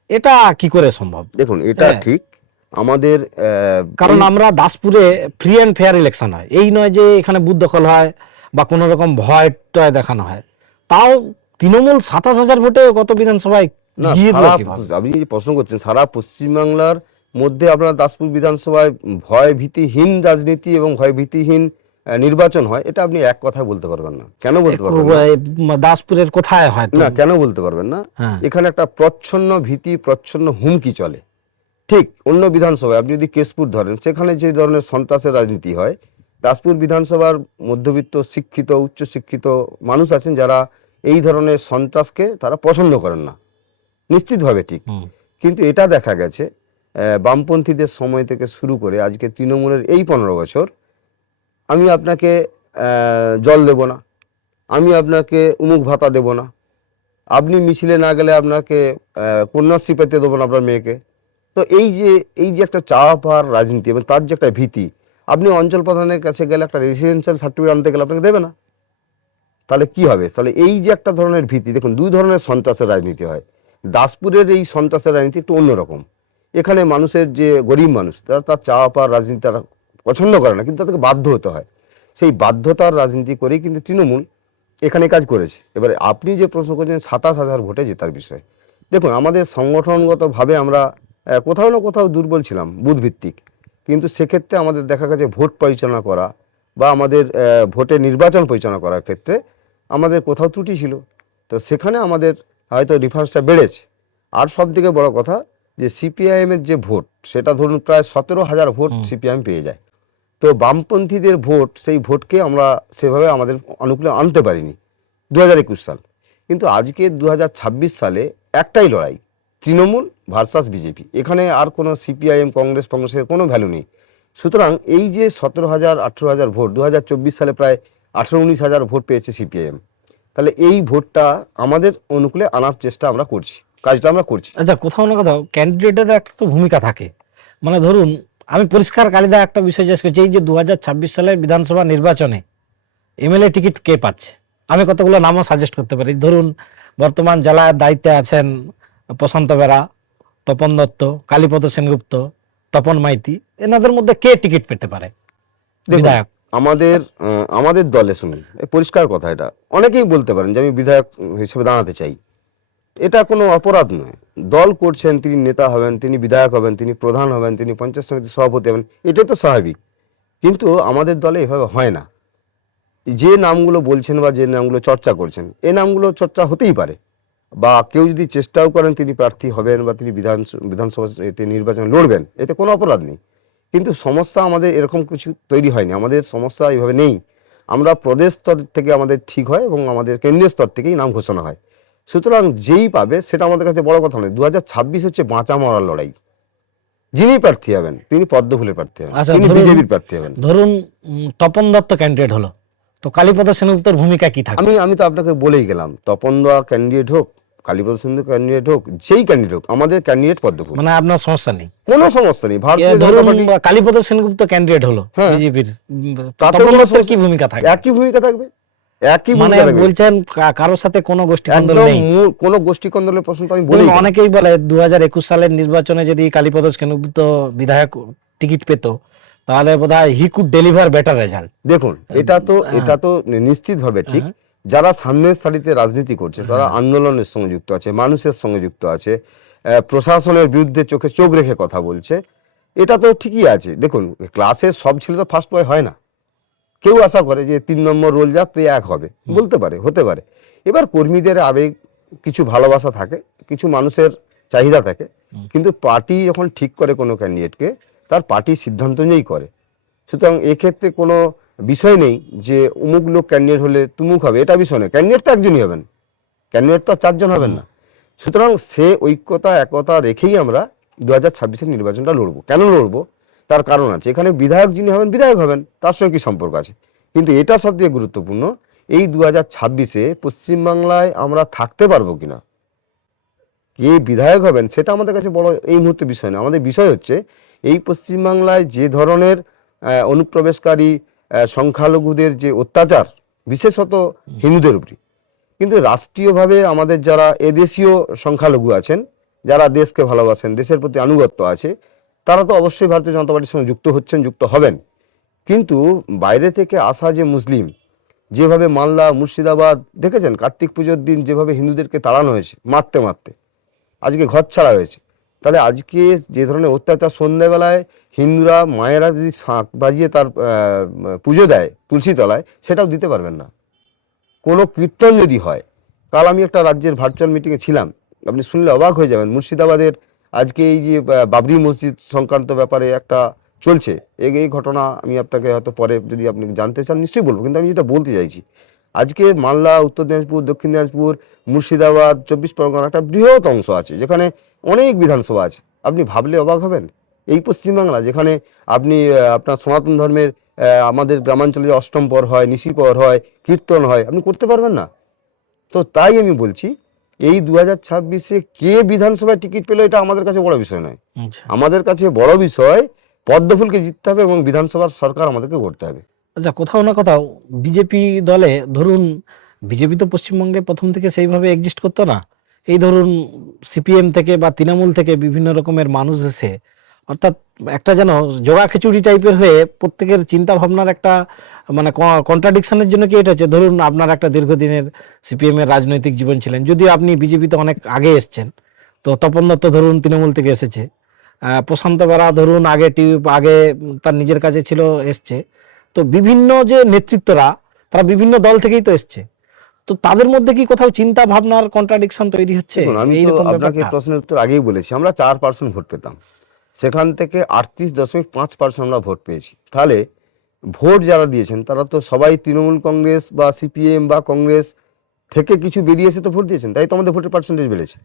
এটা কি করে সম্ভব? দেখুন, এটা হ্যাঁ। ঠিক। আমাদের কারণ আমরা দাসপুরে ফ্রি অ্যান্ড ফেয়ার ইলেকশন হয়, এই নয় যে এখানে বুথ দখল হয় বা কোনো রকম ভয় টয় দেখানো হয়। তাও তৃণমূল 27,000 ভোটে গত বিধানসভায় না, গিয়ে দিল সারা কিভাবে? আপনি যে প্রশ্ন করছেন, সারা পশ্চিমবাংলার মধ্যে আপনার দাসপুর বিধানসভায় ভয় ভীতিহীন রাজনীতি এবং ভয় ভীতিহীন নির্বাচন হয়, এটা আপনি এক কথায় বলতে পারবেন না। কেন বলতে পারবেন না? দাসপুরের কোথায় হয় তো? না, কেন বলতে পারবেন না? হ্যাঁ। এখানে একটা প্রচ্ছন্ন ভীতি, প্রচ্ছন্ন হুমকি চলে। ঠিক অন্য বিধানসভায় আপনি যদি কেশপুর ধরেন, সেখানে যে ধরনের সন্ত্রাসের রাজনীতি হয়, দাসপুর বিধানসভার মধ্যবিত্ত শিক্ষিত উচ্চশিক্ষিত মানুষ আছেন যারা এই ধরনের সন্ত্রাসকে তারা পছন্দ করেন না, নিশ্চিতভাবে ঠিক। কিন্তু এটা দেখা গেছে বামপন্থীদের সময় থেকে শুরু করে আজকে তৃণমূলের এই 15 বছর, আমি আপনাকে জল দেব না, আমি আপনাকে উমুক ভাতা দেব না, আপনি মিছিলে না গেলে আপনাকে কন্যাশ্রী পেতে দেবো না আপনার মেয়েকে। তো এই যে একটা চাওয়া পাওয়ার রাজনীতি এবং তার যে একটা ভীতি, আপনি অঞ্চল প্রধানের কাছে গেলে একটা রেসিডেন্সিয়াল সার্টিফিকেট আনতে গেলে আপনাকে দেবে না, তাহলে কি হবে? তাহলে এই যে একটা ধরনের ভীতি, দেখুন দুই ধরনের সন্ত্রাসের রাজনীতি হয়। দাসপুরের এই সন্ত্রাসের রাজনীতি একটু অন্যরকম। এখানে মানুষের যে গরিব মানুষ, তারা তার চাওয়া পাওয়ার রাজনীতি তারা পছন্দ করে না, কিন্তু তাদেরকে বাধ্য হতে হয়। সেই বাধ্যতার রাজনীতি করেই কিন্তু তৃণমূল এখানে কাজ করেছে। এবারে আপনি যে প্রশ্ন করছেন 27,000 ভোটে জেতার বিষয়, দেখুন আমাদের সংগঠনগতভাবে আমরা কোথাও না কোথাও দুর্বল ছিলাম বুথ ভিত্তিক, কিন্তু সেক্ষেত্রে আমাদের দেখা গেছে ভোট পরিচালনা করা বা আমাদের ভোটে নির্বাচন পরিচালনা করার ক্ষেত্রে আমাদের কোথাও ত্রুটি ছিল। তো সেখানে আমাদের হয়তো ডিফারেন্সটা বেড়েছে। আর সব থেকে বড় কথা যে সিপিআইএমের যে ভোট, সেটা ধরুন প্রায় 17,000 ভোট সিপিআইএম পেয়ে যায়। তো বামপন্থীদের ভোট, সেই ভোটকে আমরা সেভাবে আমাদের অনুকূলে আনতে পারিনি 2021 সাল। কিন্তু আজকে 2026 সালে একটাই লড়াই, তৃণমূল ভার্সাস বিজেপি। এখানে আর কোনো সিপিআইএম কংগ্রেসের কোনো ভ্যালু নেই। সুতরাং এই যে 17,000 18,000 ভোট, 2024 সালে প্রায় 18-19,000 ভোট পেয়েছে সিপিআইএম। তাহলে এই ভোটটা আমাদের অনুকূলে আনার চেষ্টা আমরা করছি, কাজটা আমরা করছি। আচ্ছা, কোথাও না কোথাও ক্যান্ডিডেটের একটা তো ভূমিকা থাকে। মানে ধরুন, আমি পরিষ্কার কালিদা একটা বিষয় জিজ্ঞেস করছি, এই যে 2026 সালের বিধানসভা নির্বাচনে এমএলএ টিকিট কে পাচ্ছে? আমি কতগুলো নামও সাজেস্ট করতে পারি। ধরুন, বর্তমান জেলার দায়িত্বে আছেন প্রশান্ত বেরা, তপন দত্ত, কালীপদ সেনগুপ্ত, তপন মাইতি, এনাদের মধ্যে কে টিকিট পেতে পারে বিধায়ক? আমাদের দলে শুনুন, পরিষ্কার কথা, এটা অনেকেই বলতে পারেন যে আমি বিধায়ক হিসেবে দাঁড়াতে চাই, এটা কোনো অপরাধ নয়। দল করছেন, তিনি নেতা হবেন, তিনি বিধায়ক হবেন, তিনি প্রধান হবেন, তিনি পঞ্চায়েত সমিতির সভাপতি হবেন, এটা তো স্বাভাবিক। কিন্তু আমাদের দলে এভাবে হয় না। যে নামগুলো বলছেন বা যে নামগুলো চর্চা করছেন, এই নামগুলো চর্চা হতেই পারে, বা কেউ যদি চেষ্টাও করেন তিনি প্রার্থী হবেন বা তিনি বিধানসভা নির্বাচনে লড়বেন, এতে কোনো অপরাধ নেই। কিন্তু সমস্যা আমাদের এরকম কিছু তৈরি হয়নি, আমাদের সমস্যা এইভাবে নেই। আমরা প্রদেশ স্তর থেকে আমাদের ঠিক হয় এবং আমাদের কেন্দ্রীয় স্তর থেকেই নাম ঘোষণা হয়। সুতরাং যেই পাবে সেটা আমাদের কাছে বড় কথা নয়। 2026 হচ্ছে বাঁচা মরার লড়াই। যিনি প্রার্থী হবেন তিনি পদ্মফুলের প্রার্থী হবেন, আচ্ছা, তিনি বিজেপির প্রার্থী হবেন। ধরুন তপন দত্ত ক্যান্ডিডেট হলো, তো কালীপদ সেনগুপ্তর ভূমিকা কি থাকে? আমি তো আপনাকে বলেই গেলাম, তপন দা ক্যান্ডিডেট হোক, কালীপদ সেনগুপ্ত ক্যান্ডিডেট হোক, যেই ক্যান্ডিডেট হোক, আমাদের ক্যান্ডিডেট পদ্মফুল। মানে আপনার সমস্যা নেই? কোনো সমস্যা নেই। ভারতীয় জনতা ধরুন পার্টি কালীপদ সেনগুপ্ত ক্যান্ডিডেট হলো হ্যাঁ, বিজেপির, তাতে তপন কোনো দত্তের সমস্যা কি ভূমিকা থাকে? একই ভূমিকা থাকবে, একই মানে ভূমিকা থাকবে। বলছেন কারোর সাথে কোনো গোষ্ঠী কন্দল একদম নেই? কোনো গোষ্ঠী কন্দলের প্রশ্নটা আমি ধরুন, বলেই গেলাম। অনেকেই বলে 2021 সালের নির্বাচনে যদি কালীপদ সেনগুপ্ত বিধায়ক টিকিট পেত, তাহলে বোধহয় he could deliver better result. দেখুন, এটা তো নিশ্চিতভাবে ঠিক। যারা সামনের সারিতে রাজনীতি করছে, তারা আন্দোলনের সঙ্গে যুক্ত আছে, মানুষের সঙ্গে যুক্ত আছে, প্রশাসনের বিরুদ্ধে চোখে চোখ রেখে কথা বলছে, এটা তো ঠিকই আছে। দেখুন, ক্লাসে সব ছেলে তো ফার্স্ট বয় হয় না। কেউ আশা করে যে 3 নম্বর রোল যাক তো 1 হবে, বলতে পারে, হতে পারে। এবার কর্মীদের আবেগ, কিছু ভালোবাসা থাকে, কিছু মানুষের চাহিদা থাকে, কিন্তু পার্টি যখন ঠিক করে কোনো ক্যান্ডিডেটকে, তার পার্টি সিদ্ধান্ত নিয়েই করে। সুতরাং এক্ষেত্রে কোনো বিষয় নেই যে অমুক লোক ক্যান্ডিডেট হলে তুমুক হবে, এটা বিষয় নয়। ক্যান্ডিডেট তো একজনই হবেন, ক্যান্ডিডেট তো আর 4 জন হবেন না। সুতরাং সে ঐক্যতা একতা রেখেই আমরা 2026-এর নির্বাচনটা লড়বো। কেন লড়বো? তার কারণ আছে। এখানে বিধায়ক যিনি হবেন বিধায়ক হবেন, তার সঙ্গে কি সম্পর্ক আছে? কিন্তু এটা সবথেকে গুরুত্বপূর্ণ, এই 2026-এ পশ্চিমবাংলায় আমরা থাকতে পারবো কিনা, কে বিধায়ক হবেন সেটা আমাদের কাছে বড় এই মুহূর্তে বিষয় না। আমাদের বিষয় হচ্ছে এই পশ্চিমবাংলায় যে ধরনের অনুপ্রবেশকারী সংখ্যালঘুদের যে অত্যাচার, বিশেষত হিন্দুদের উপরে, কিন্তু রাষ্ট্রীয়ভাবে আমাদের যারা এদেশীয় সংখ্যালঘু আছেন, যারা দেশকে ভালোবাসেন, দেশের প্রতি আনুগত্য আছে, তারা তো অবশ্যই ভারতীয় জনতা পার্টির সঙ্গে যুক্ত হচ্ছেন, যুক্ত হবেন। কিন্তু বাইরে থেকে আসা যে মুসলিম, যেভাবে মালদা মুর্শিদাবাদ দেখেছেন কার্তিক পুজোর দিন যেভাবে হিন্দুদেরকে তাড়ানো হয়েছে মারতে মারতে, আজকে ঘর ছাড়া হয়েছে, তাহলে আজকে যে ধরনের অত্যাচার, সন্ধ্যাবেলায় হিন্দুরা মায়েরা যদি শাঁখ বাজিয়ে তার পুজো দেয় তুলসী তলায়, সেটাও দিতে পারবেন না। কোনো কীর্তন যদি হয়, কাল আমি একটা রাজ্যের ভার্চুয়াল মিটিংয়ে ছিলাম, আপনি শুনলে অবাক হয়ে যাবেন। মুর্শিদাবাদের আজকে এই যে বাবরি মসজিদ সংক্রান্ত ব্যাপারে একটা চলছে, এই ঘটনা আমি আপনাকে হয়তো পরে যদি আপনি জানতে চান নিশ্চয়ই বলবো, কিন্তু আমি যেটা বলতে চাইছি, আজকে মালদা, উত্তর দিনাজপুর, দক্ষিণ দিনাজপুর, মুর্শিদাবাদ, 24 পরগনা একটা বৃহৎ অংশ আছে যেখানে অনেক বিধানসভা আছে। আপনি ভাবলে অবাক হবেন, এই পশ্চিমবাংলা যেখানে আপনি আপনার সনাতন ধর্মের আমাদের গ্রামাঞ্চলে যে অষ্টম পর হয়, নিশি পর হয়, কীর্তন হয়, আপনি করতে পারবেন না। তো তাই আমি বলছি, এই 2026-এ কে বিধানসভায় টিকিট পেলো এটা আমাদের কাছে বড় বিষয় নয়। আচ্ছা আমাদের কাছে বড় বিষয় পদ্মফুলকে জিততে হবে এবং বিধানসভার সরকার আমাদেরকে গড়তে হবে। আচ্ছা, কোথাও না কোথাও বিজেপি দলে ধরুন, বিজেপি তো পশ্চিমবঙ্গে প্রথম থেকে সেইভাবে এক্সিস্ট করতো না। এই ধরুন সিপিএম থেকে বা তৃণমূল থেকে বিভিন্ন রকমের মানুষ এসে, অর্থাৎ একটা যেন জগা খিচুড়ি টাইপের হয়ে প্রত্যেকের চিন্তা ভাবনার একটা মানে কন্ট্রাডিকশনের জন্য কি এটা হচ্ছে। ধরুন আপনার একটা দীর্ঘদিনের সিপিএম এর রাজনৈতিক জীবন ছিলেন, যদিও আপনি বিজেপিতে অনেক আগে এসেছেন। তো তপন দত্ত ধরুন তৃণমূল থেকে এসেছে, প্রশান্ত বেরা ধরুন আগে তার নিজের কাছে ছিল, এসছে। তো বিভিন্ন যে নেতৃত্বরা, তারা বিভিন্ন দল থেকেই তো এসছে। তো তাদের মধ্যে কি কোথাও চিন্তা ভাবনার কন্ট্রাডিকশন তৈরি হচ্ছে? দেখুন, আমি তো এইরকম আপনাকে ব্যাপারটা প্রশ্নের উত্তর আগেই বলেছি, আমরা 4% ভোট পেতাম, সেখান থেকে 38.5% আমরা ভোট পেয়েছি। তাহলে ভোট যারা দিয়েছেন তারা তো সবাই তৃণমূল কংগ্রেস বা সিপিএম বা কংগ্রেস থেকে কিছু বেরিয়ে এসে তো ভোট দিয়েছেন, তাই তো আমাদের ভোটের পার্সেন্টেজ বেড়েছে।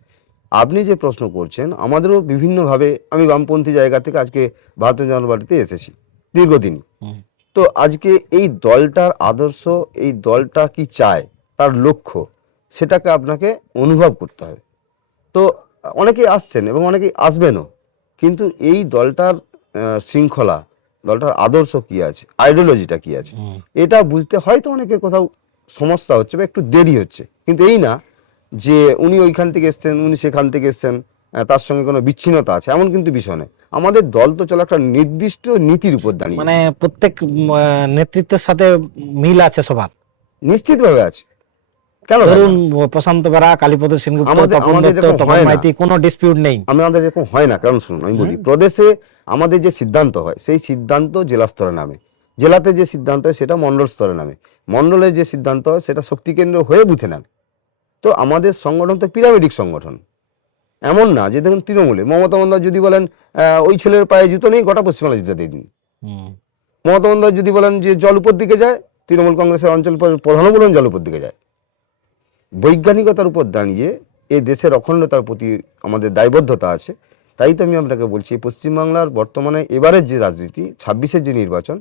আপনি যে প্রশ্ন করছেন, আমাদেরও বিভিন্নভাবে, আমি বামপন্থী জায়গা থেকে আজকে ভারতীয় জনতা পার্টিতে এসেছি দীর্ঘদিন। হুম, তো আজকে এই দলটার আদর্শ, এই দলটা কি চায়, তার লক্ষ্য, সেটাকে আপনাকে অনুভব করতে হবে। তো অনেকেই আসছেন এবং অনেকেই আসবেনও, কিন্তু এই দলটার শৃঙ্খলা, দলটার আদর্শ কি আছে, আইডিওলজিটা কি আছে, হুম। এটা বুঝতে হয়তো অনেকের কোথাও সমস্যা হচ্ছে বা একটু দেরি হচ্ছে। কিন্তু এই না যে উনি ওইখান থেকে এসছেন, উনি সেখান থেকে এসছেন, তার সঙ্গে কোনো বিচ্ছিন্নতা আছে, এমন কিন্তু বিষয় নয়। আমাদের দল তো চলে একটা নির্দিষ্ট নীতির উপর দাঁড়িয়ে, মানে প্রত্যেক নেতৃত্বের সাথে মিল আছে সবার। নিশ্চিতভাবে আছে। কেন থাকবে ধরুন না? প্রশান্ত বেরা, কালীপদ সেনগুপ্ত, আমাদের তপন আমাদের দত্ত, এরকম তপন হয় না, মাইতি, কোনো ডিসপিউট নেই। আমাদের এরকম হয় না। কারণ শুনুন, আমি বলি, প্রদেশে আমাদের যে সিদ্ধান্ত হয় সেই সিদ্ধান্ত জেলা স্তরে নামে, জেলাতে যে সিদ্ধান্ত হয় সেটা মণ্ডল স্তরে নামে, মণ্ডলের যে সিদ্ধান্ত হয় সেটা শক্তি কেন্দ্র হয়ে বুথে নামে। তো আমাদের সংগঠন তো পিরামিডিক সংগঠন, এমন না যে দেখুন তৃণমূলে মমতা বন্দ্যোপাধ্যায় যদি বলেন ওই ছেলের পায়ে জুতো নেই, গোটা পশ্চিমবাংলা জুতো দিয়ে দিন। হুম, মমতা বন্দ্যোপাধ্যায় যদি বলেন যে জল উপর দিকে যায়, তৃণমূল কংগ্রেসের অঞ্চল প্রধানও বলুন জল উপর দিকে যায়। বৈজ্ঞানিকতার উপর দাঁড়িয়ে এ দেশের অখণ্ডতার প্রতি আমাদের দায়বদ্ধতা আছে। তাই তো আমি আপনাকে বলছি, পশ্চিমবাংলার বর্তমানে এবারের যে রাজনীতি, 26-এর যে নির্বাচন,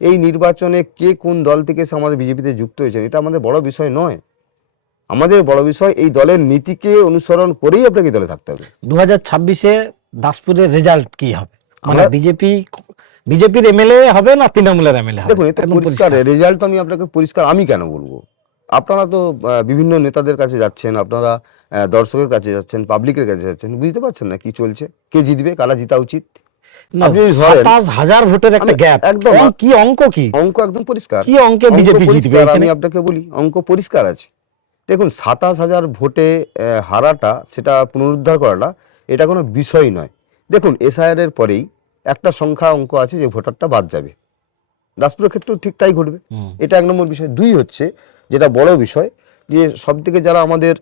এই নির্বাচনে কে কোন দল থেকে এসে আমাদের বিজেপিতে যুক্ত হয়েছে এটা আমাদের বড় বিষয় নয়। আমাদের বড় বিষয় এই দলের নীতিকে অনুসরণ করেই আপনাকে এই দলে থাকতে হবে। 2026-এ দাসপুরের রেজাল্ট কি হবে? মানে আমরা বিজেপির এমএলএ হবে না তৃণমূলের এমএলএ হবে? দেখুন, এ তো একদম পরিষ্কার পরিষ্কার। রেজাল্ট। আমি আপনাকে পরিষ্কার আমি কেন বলবো, আপনারা তো বিভিন্ন নেতাদের কাছে যাচ্ছেন, আপনারা দর্শকের কাছে যাচ্ছেন, পাবলিকের কাছে যাচ্ছেন, বুঝতে পারছেন না কি চলছে, কে জিতবে, কারা জিতা উচিত। না, আপনি যদি ধরেন, 27,000 ভোটের একটা আমি গ্যাপ, একদম কি অঙ্ক, কি অঙ্ক একদম পরিষ্কার, কি অঙ্কে অঙ্ক বিজেপি জিতবে পরিষ্কার। এখানে? আমি আপনাকে বলি, অঙ্ক পরিষ্কার আছে। দেখুন, 27,000 ভোটে হারাটা, সেটা পুনরুদ্ধার করাটা, এটা কোনো বিষয় নয়। দেখুন, এসআইআর এর পরেই একটা সংখ্যা অঙ্ক আছে যে ভোটারটা বাদ যাবে, দাসপুরের ক্ষেত্রেও ঠিক তাই ঘটবে। হুম, এটা 1 নম্বর বিষয়। 2 হচ্ছে যেটা বড় বিষয়, যে সব থেকে যারা আমাদের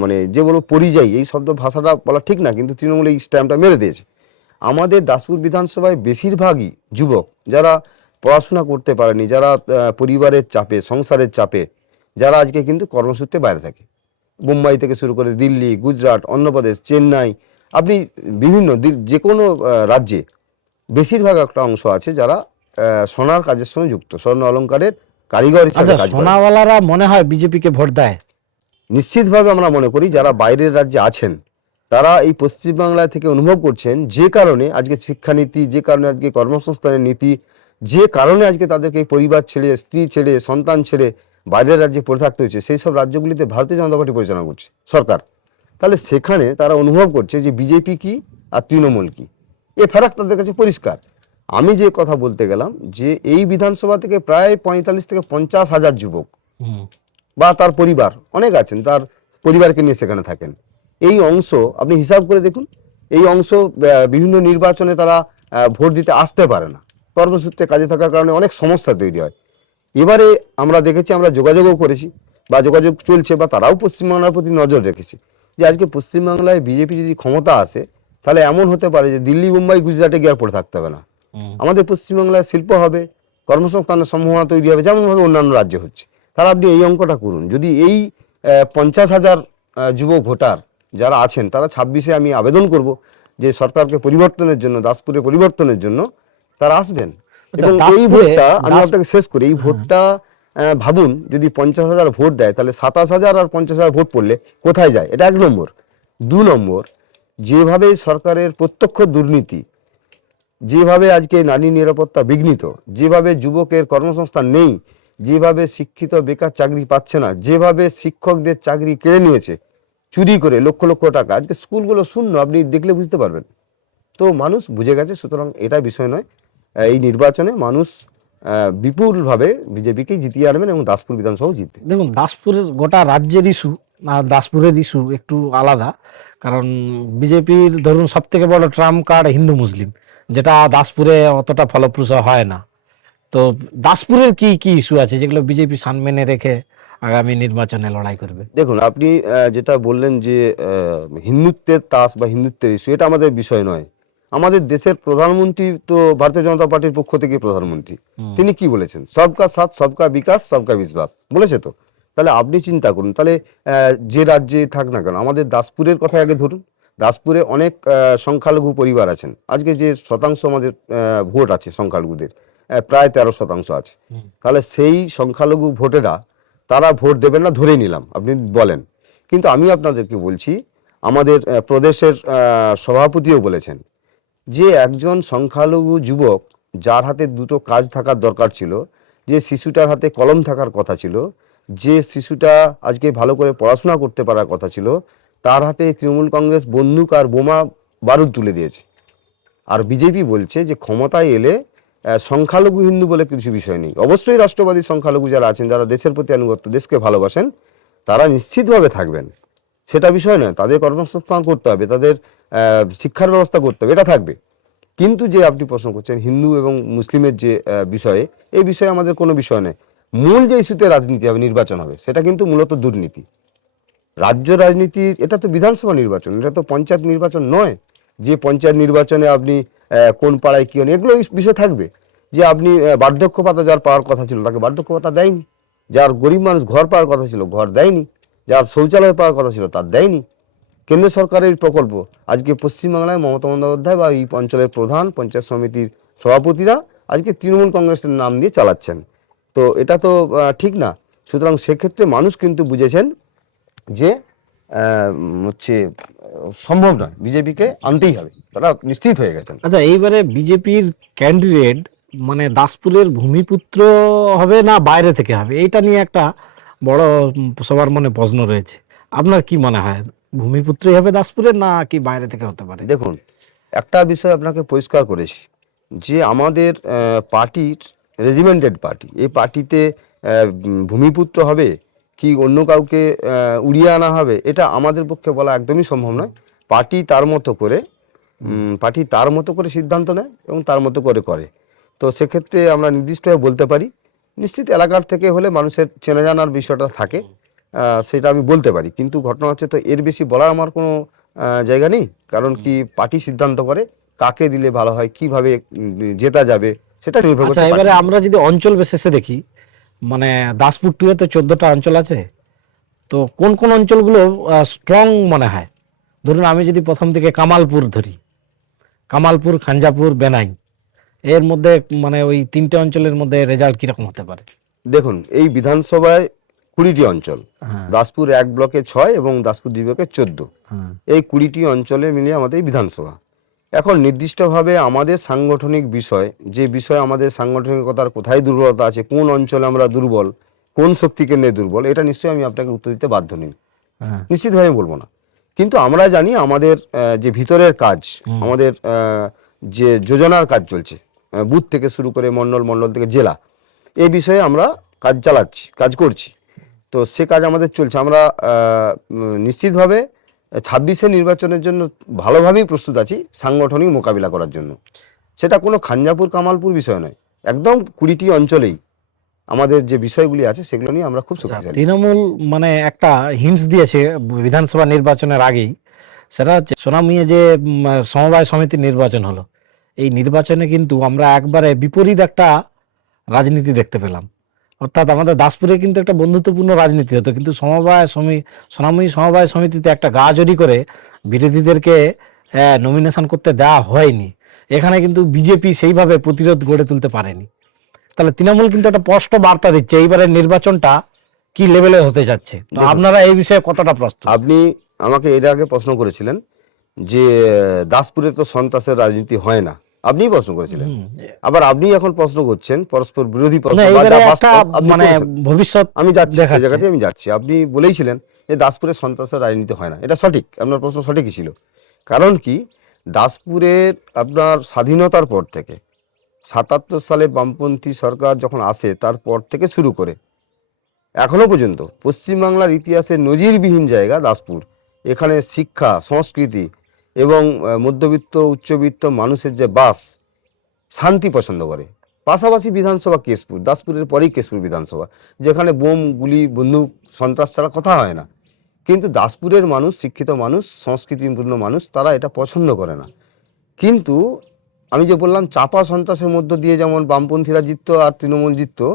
মানে যে বলবো পরিযায়ী, এই শব্দ ভাষাটা বলা ঠিক না, কিন্তু তৃণমূল এই স্ট্যাম্পটা মেরে দিয়েছে। আমাদের দাসপুর বিধানসভায় বেশিরভাগই যুবক, যারা পড়াশোনা করতে পারেনি, যারা পরিবারের চাপে, সংসারের চাপে, যারা আজকে কিন্তু কর্মসূত্রে বাইরে থাকে। বোম্বাই থেকে শুরু করে দিল্লি, গুজরাট, অন্ধ্রপ্রদেশ, চেন্নাই, আপনি বিভিন্ন যে কোনো রাজ্যে বেশিরভাগ একটা অংশ আছে যারা সোনার কাজের সঙ্গে যুক্ত, স্বর্ণ অলংকারের কারিগর হিসাবে আচ্ছা, কাজ করে। সোনাওয়ালারা মনে হয় বিজেপিকে ভোট দেয়? নিশ্চিতভাবে আমরা মনে করি যারা বাইরের রাজ্যে আছেন তারা এই পশ্চিমবাংলা থেকে অনুভব করছেন, যে কারণে আজকে শিক্ষানীতি, যে কারণে আজকে কর্মসংস্থানের নীতি, যে কারণে আজকে তাদেরকে এই পরিবার ছেড়ে, স্ত্রী ছেড়ে, সন্তান ছেড়ে বাইরের রাজ্যে পড়ে থাকতে হচ্ছে, সেই সব রাজ্যগুলিতে ভারতীয় জনতা পার্টি পরিচালনা করছে সরকার। তাহলে সেখানে তারা অনুভব করছে যে বিজেপি কি আর তৃণমূল কি, এ ফারাক তাদের কাছে পরিষ্কার। আমি যে কথা বলতে গেলাম যে এই বিধানসভা থেকে প্রায় 45 থেকে 50 হাজার যুবক হুম। বা তার পরিবার অনেক আছেন, তার পরিবারকে নিয়ে সেখানে থাকেন। এই অংশ আপনি হিসাব করে দেখুন, এই অংশ বিভিন্ন নির্বাচনে তারা ভোট দিতে আসতে পারে না, কর্মসূত্রে কাজে থাকার কারণে অনেক সমস্যা তৈরি হয়। এবারে আমরা দেখেছি, আমরা যোগাযোগও করেছি বা যোগাযোগ চলছে, বা তারাও পশ্চিমবাংলার প্রতি নজর রেখেছে যে আজকে পশ্চিমবাংলায় বিজেপি যদি ক্ষমতা আসে তাহলে এমন হতে পারে যে দিল্লি, মুম্বাই, গুজরাটে গিয়ে আর পড়ে থাকতে হবে না। আমাদের পশ্চিমবাংলায় শিল্প হবে, কর্মসংস্থানের সম্ভাবনা তৈরি হবে, যেমনভাবে অন্যান্য রাজ্যে হচ্ছে। তাহলে আপনি এই অঙ্কটা করুন, যদি এই 50,000 যুব ভোটার যারা আছেন তারা 26-এ আমি আবেদন করব যে সরকারকে পরিবর্তনের জন্য, দাসপুরে পরিবর্তনের জন্য তারা আসবেন। এবং এই ভোটটা আমি আপনাকে শেষ করি, এই ভোটটা ভাবুন, যদি 50,000 ভোট দেয় তাহলে 27,000 আর 50,000 ভোট পড়লে কোথায় যায়? এটা 1 নম্বর। 2 নম্বর, যেভাবে সরকারের প্রত্যক্ষ দুর্নীতি, যেভাবে আজকে নারী নিরাপত্তা বিঘ্নিত, যেভাবে যুবকের কর্মসংস্থান নেই, যেভাবে শিক্ষিত বেকার চাকরি পাচ্ছে না, যেভাবে শিক্ষকদের চাকরি কেড়ে নিয়েছে চুরি করে লক্ষ লক্ষ টাকা, আজকে স্কুলগুলো শূন্য, আপনি দেখলে বুঝতে পারবেন। তো মানুষ বুঝে গেছে, সুতরাং এটা বিষয় নয়, এই নির্বাচনে মানুষ বিপুলভাবে বিজেপিকে জিতিয়ে আনবেন এবং দাসপুর বিধানসভাও জিতবে। দেখুন, দাসপুরের গোটা রাজ্যের ইস্যু আর দাসপুরের ইস্যু একটু আলাদা। কারণ বিজেপির ধরুন সব থেকে বড় ট্রাম্প কার্ড হিন্দু মুসলিম, যেটা দাসপুরে অতটা ফলপ্রসূ হয় না। তো দাসপুরের কি কি ইস্যু আছে যেগুলো বিজেপি সামনে রেখে আগামী নির্বাচনে লড়াই করবে? দেখুন, আপনি যেটা বললেন যে হিন্দুত্বের তাস বা হিন্দুত্বের ইস্যু, এটা আমাদের বিষয় নয়। আমাদের দেশের প্রধানমন্ত্রী তো ভারতীয় জনতা পার্টির পক্ষ থেকে প্রধানমন্ত্রী, তিনি কি বলেছেন? সবকা সাথ, সবকা বিকাশ, সবকা বিশ্বাস বলেছে তো। তাহলে আপনি চিন্তা করুন, তাহলে যে রাজ্যে থাক না কেন, আমাদের দাসপুরের কথা আগে ধরুন। দাসপুরে অনেক সংখ্যালঘু পরিবার আছেন। আজকে যে শতাংশ আমাদের ভোট আছে সংখ্যালঘুদের, প্রায় 13% আছে। তাহলে সেই সংখ্যালঘু ভোটেরা তারা ভোট দেবেন না ধরেই নিলাম, আপনি বলেন। কিন্তু আমি আপনাদেরকে বলছি, আমাদের প্রদেশের সভাপতিও বলেছেন যে একজন সংখ্যালঘু যুবক যার হাতে দুটো কাজ থাকার দরকার ছিল, যে শিশুটার হাতে কলম থাকার কথা ছিল, যে শিশুটা আজকে ভালো করে পড়াশোনা করতে পারার কথা ছিল, তার হাতে তৃণমূল কংগ্রেস বন্দুক আর বোমা বারুদ তুলে দিয়েছে। আর বিজেপি বলছে যে ক্ষমতায় এলে সংখ্যালঘু হিন্দু বলে কিছু বিষয় নেই। অবশ্যই রাষ্ট্রবাদী সংখ্যালঘু যারা আছেন, যারা দেশের প্রতি আনুগত্য, দেশকে ভালোবাসেন, তারা নিশ্চিতভাবে থাকবেন, সেটা বিষয় নয়। তাদের কর্মসংস্থান করতে হবে, তাদের শিক্ষার ব্যবস্থা করতে হবে, এটা থাকবে। কিন্তু যে আপনি প্রশ্ন করছেন হিন্দু এবং মুসলিমের যে বিষয়ে, এই বিষয়ে আমাদের কোনো বিষয় নেই। মূল যে ইস্যুতে রাজনীতি হবে, নির্বাচন হবে, সেটা কিন্তু মূলত দুর্নীতি। রাজ্য রাজনীতির, এটা তো বিধানসভা নির্বাচন, এটা তো পঞ্চায়েত নির্বাচন নয় যে পঞ্চায়েত নির্বাচনে আপনি কোন পাড়ায় কি হন, এগুলো বিষয় থাকবে। যে আপনি বার্ধক্য ভাতা যার পাওয়ার কথা ছিল তাকে বার্ধক্য ভাতা দেয়নি, যার গরিব মানুষ ঘর পাওয়ার কথা ছিল ঘর দেয়নি, যার শৌচালয় পাওয়ার কথা ছিল তার দেয়নি। কেন্দ্র সরকারের প্রকল্প আজকে পশ্চিমবাংলায় মমতা বন্দ্যোপাধ্যায় বা এই অঞ্চলের প্রধান, পঞ্চায়েত সমিতির সভাপতিরা আজকে তৃণমূল কংগ্রেসের নাম দিয়ে চালাচ্ছেন। তো এটা তো ঠিক না। সুতরাং সেক্ষেত্রে মানুষ কিন্তু বুঝেছেন যে হচ্ছে সম্ভব নয়, বিজেপিকে আনতেই হবে, তারা নিশ্চিত হয়ে গেছেন। আচ্ছা, এইবারে বিজেপির ক্যান্ডিডেট মানে দাসপুরের ভূমিপুত্র হবে না বাইরে থেকে হবে, এইটা নিয়ে একটা বড় সবার মনে প্রশ্ন রয়েছে। আপনার কি মনে হয়, ভূমিপুত্রই হবে দাসপুরের না কি বাইরে থেকে হতে পারে? দেখুন, একটা বিষয় আপনাকে পরিষ্কার করেছি যে আমাদের পার্টির রেজিমেন্টেড পার্টি, এই পার্টিতে ভূমিপুত্র হবে কি অন্য কাউকে উড়িয়ে আনা হবে, এটা আমাদের পক্ষে বলা একদমই সম্ভব নয়। পার্টি তার মতো করে সিদ্ধান্ত নেয় এবং তার মতো করে করে। তো সেক্ষেত্রে আমরা নির্দিষ্টভাবে বলতে পারি, নিশ্চিত এলাকার থেকে হলে মানুষের চেনা জানার বিষয়টা থাকে, সেটা আমি বলতে পারি। কিন্তু ঘটনা হচ্ছে, তো এর বেশি বলার আমার কোনো জায়গা নেই। কারণ কি, পার্টি সিদ্ধান্ত করে কাকে দিলে ভালো হয়, কিভাবে জেতা যাবে, সেটা নির্ভর আচ্ছা, করছে এবারে পার্টির উপর। আমরা যদি অঞ্চল বিশেষে দেখি, মানে দাসপুর টুয়ে তো 14টা অঞ্চল আছে। তো কোন কোন অঞ্চলগুলো স্ট্রং মনে হয়? ধরুন আমি যদি প্রথম থেকে কামালপুর ধরি, কামালপুর, খাঞ্জাপুর, বেনাই, এর মধ্যে মানে ওই তিনটে অঞ্চলের মধ্যে রেজাল্ট কিরকম হতে পারে? দেখুন, এই বিধানসভায় 20টি অঞ্চল, হ্যাঁ, দাসপুর 1 ব্লকে 6 এবং দাসপুর 2 ব্লকে 14, হ্যাঁ, এই 20টি অঞ্চলে মিলিয়ে আমাদের এই বিধানসভা। এখন নির্দিষ্টভাবে আমাদের সাংগঠনিক বিষয়, যে বিষয় আমাদের সাংগঠনিকতার কোথায় দুর্বলতা আছে, কোন অঞ্চলে আমরা দুর্বল, কোন শক্তি কেন্দ্রে দুর্বল, এটা নিশ্চয়ই আমি আপনাকে উত্তর দিতে বাধ্য নই, হ্যাঁ, নিশ্চিতভাবে বলবো না। কিন্তু আমরা জানি আমাদের যে ভিতরের কাজ, আমাদের যে যোজনার কাজ চলছে, বুথ থেকে শুরু করে মণ্ডল, মণ্ডল থেকে জেলা, এই বিষয়ে আমরা কাজ চালাচ্ছি, কাজ করছি। তো সে কাজ আমাদের চলছে। আমরা নিশ্চিতভাবে 26-এ নির্বাচনের জন্য ভালোভাবেই প্রস্তুত আছি সাংগঠনিক মোকাবিলা করার জন্য। সেটা কোনো খাঞ্জাপুর কামালপুর বিষয় নয়, একদম 20টি অঞ্চলেই আমাদের যে বিষয়গুলি আছে সেগুলো নিয়ে আমরা খুব শক্তিশালী। তৃণমূল মানে একটা হিন্টস দিয়েছে বিধানসভা নির্বাচনের আগেই, সেটা হচ্ছে সোনামুড়িয়ে যে সমবায় সমিতির নির্বাচন হলো, এই নির্বাচনে কিন্তু আমরা একবারে বিপরীত একটা রাজনীতি দেখতে পেলাম। অর্থাৎ আমাদের দাসপুরে কিন্তু একটা বন্ধুত্বপূর্ণ রাজনীতি হতো, কিন্তু সোনামুড়ি সমবায় সমিতিতে একটা গা জড়ি করে বিরোধীদেরকে নমিনেশন করতে দেওয়া হয়নি। এখানে কিন্তু বিজেপি সেইভাবে প্রতিরোধ গড়ে তুলতে পারেনি। তাহলে তৃণমূল কিন্তু একটা স্পষ্ট বার্তা দিচ্ছে এইবারের নির্বাচনটা কি লেভেলে হতে যাচ্ছে। তো দেখুন, আপনারা এই বিষয়ে কতটা প্রস্তুত? আপনি আমাকে এর আগে প্রশ্ন করেছিলেন যে দাসপুরে তো সন্ত্রাসের রাজনীতি হয় না, আপনিই প্রশ্ন করেছিলেন। হুম। আবার আপনি এখন প্রশ্ন করছেন পরস্পর বিরোধী প্রশ্ন, না, বা এইবারে যা একটা বাস্তব আপনি মানে করেছেন। ভবিষ্যৎ আমি যাচ্ছি, সেই দেখাচ্ছে। জায়গাতে আমি যাচ্ছি। আপনি বলেইছিলেন যে দাসপুরে সন্ত্রাসের রাজনীতি হয় না, এটা সঠিক, আপনার প্রশ্ন সঠিকই ছিল। কারণ কি, দাসপুরের আপনার স্বাধীনতার পর থেকে 77 সালে বামপন্থী সরকার যখন আসে তারপর থেকে শুরু করে এখনো পর্যন্ত পশ্চিমবাংলার ইতিহাসে নজিরবিহীন জায়গা দাসপুর। এখানে শিক্ষা, সংস্কৃতি এবং মধ্যবিত্ত উচ্চবিত্ত মানুষের যে বাস, শান্তি পছন্দ করে। পাশাপাশি বিধানসভা কেশপুর, দাসপুরের পরেই কেশপুর বিধানসভা, যেখানে বোম, গুলি, বন্দুক, সন্ত্রাস ছাড়া কথা হয় না। কিন্তু দাসপুরের মানুষ, শিক্ষিত মানুষ, সংস্কৃতিপূর্ণ মানুষ, তারা এটা পছন্দ করে না। কিন্তু আমি যে বললাম চাপা সন্ত্রাসের মধ্য দিয়ে যেমন বামপন্থীরা জিততো আর তৃণমূল জিততো,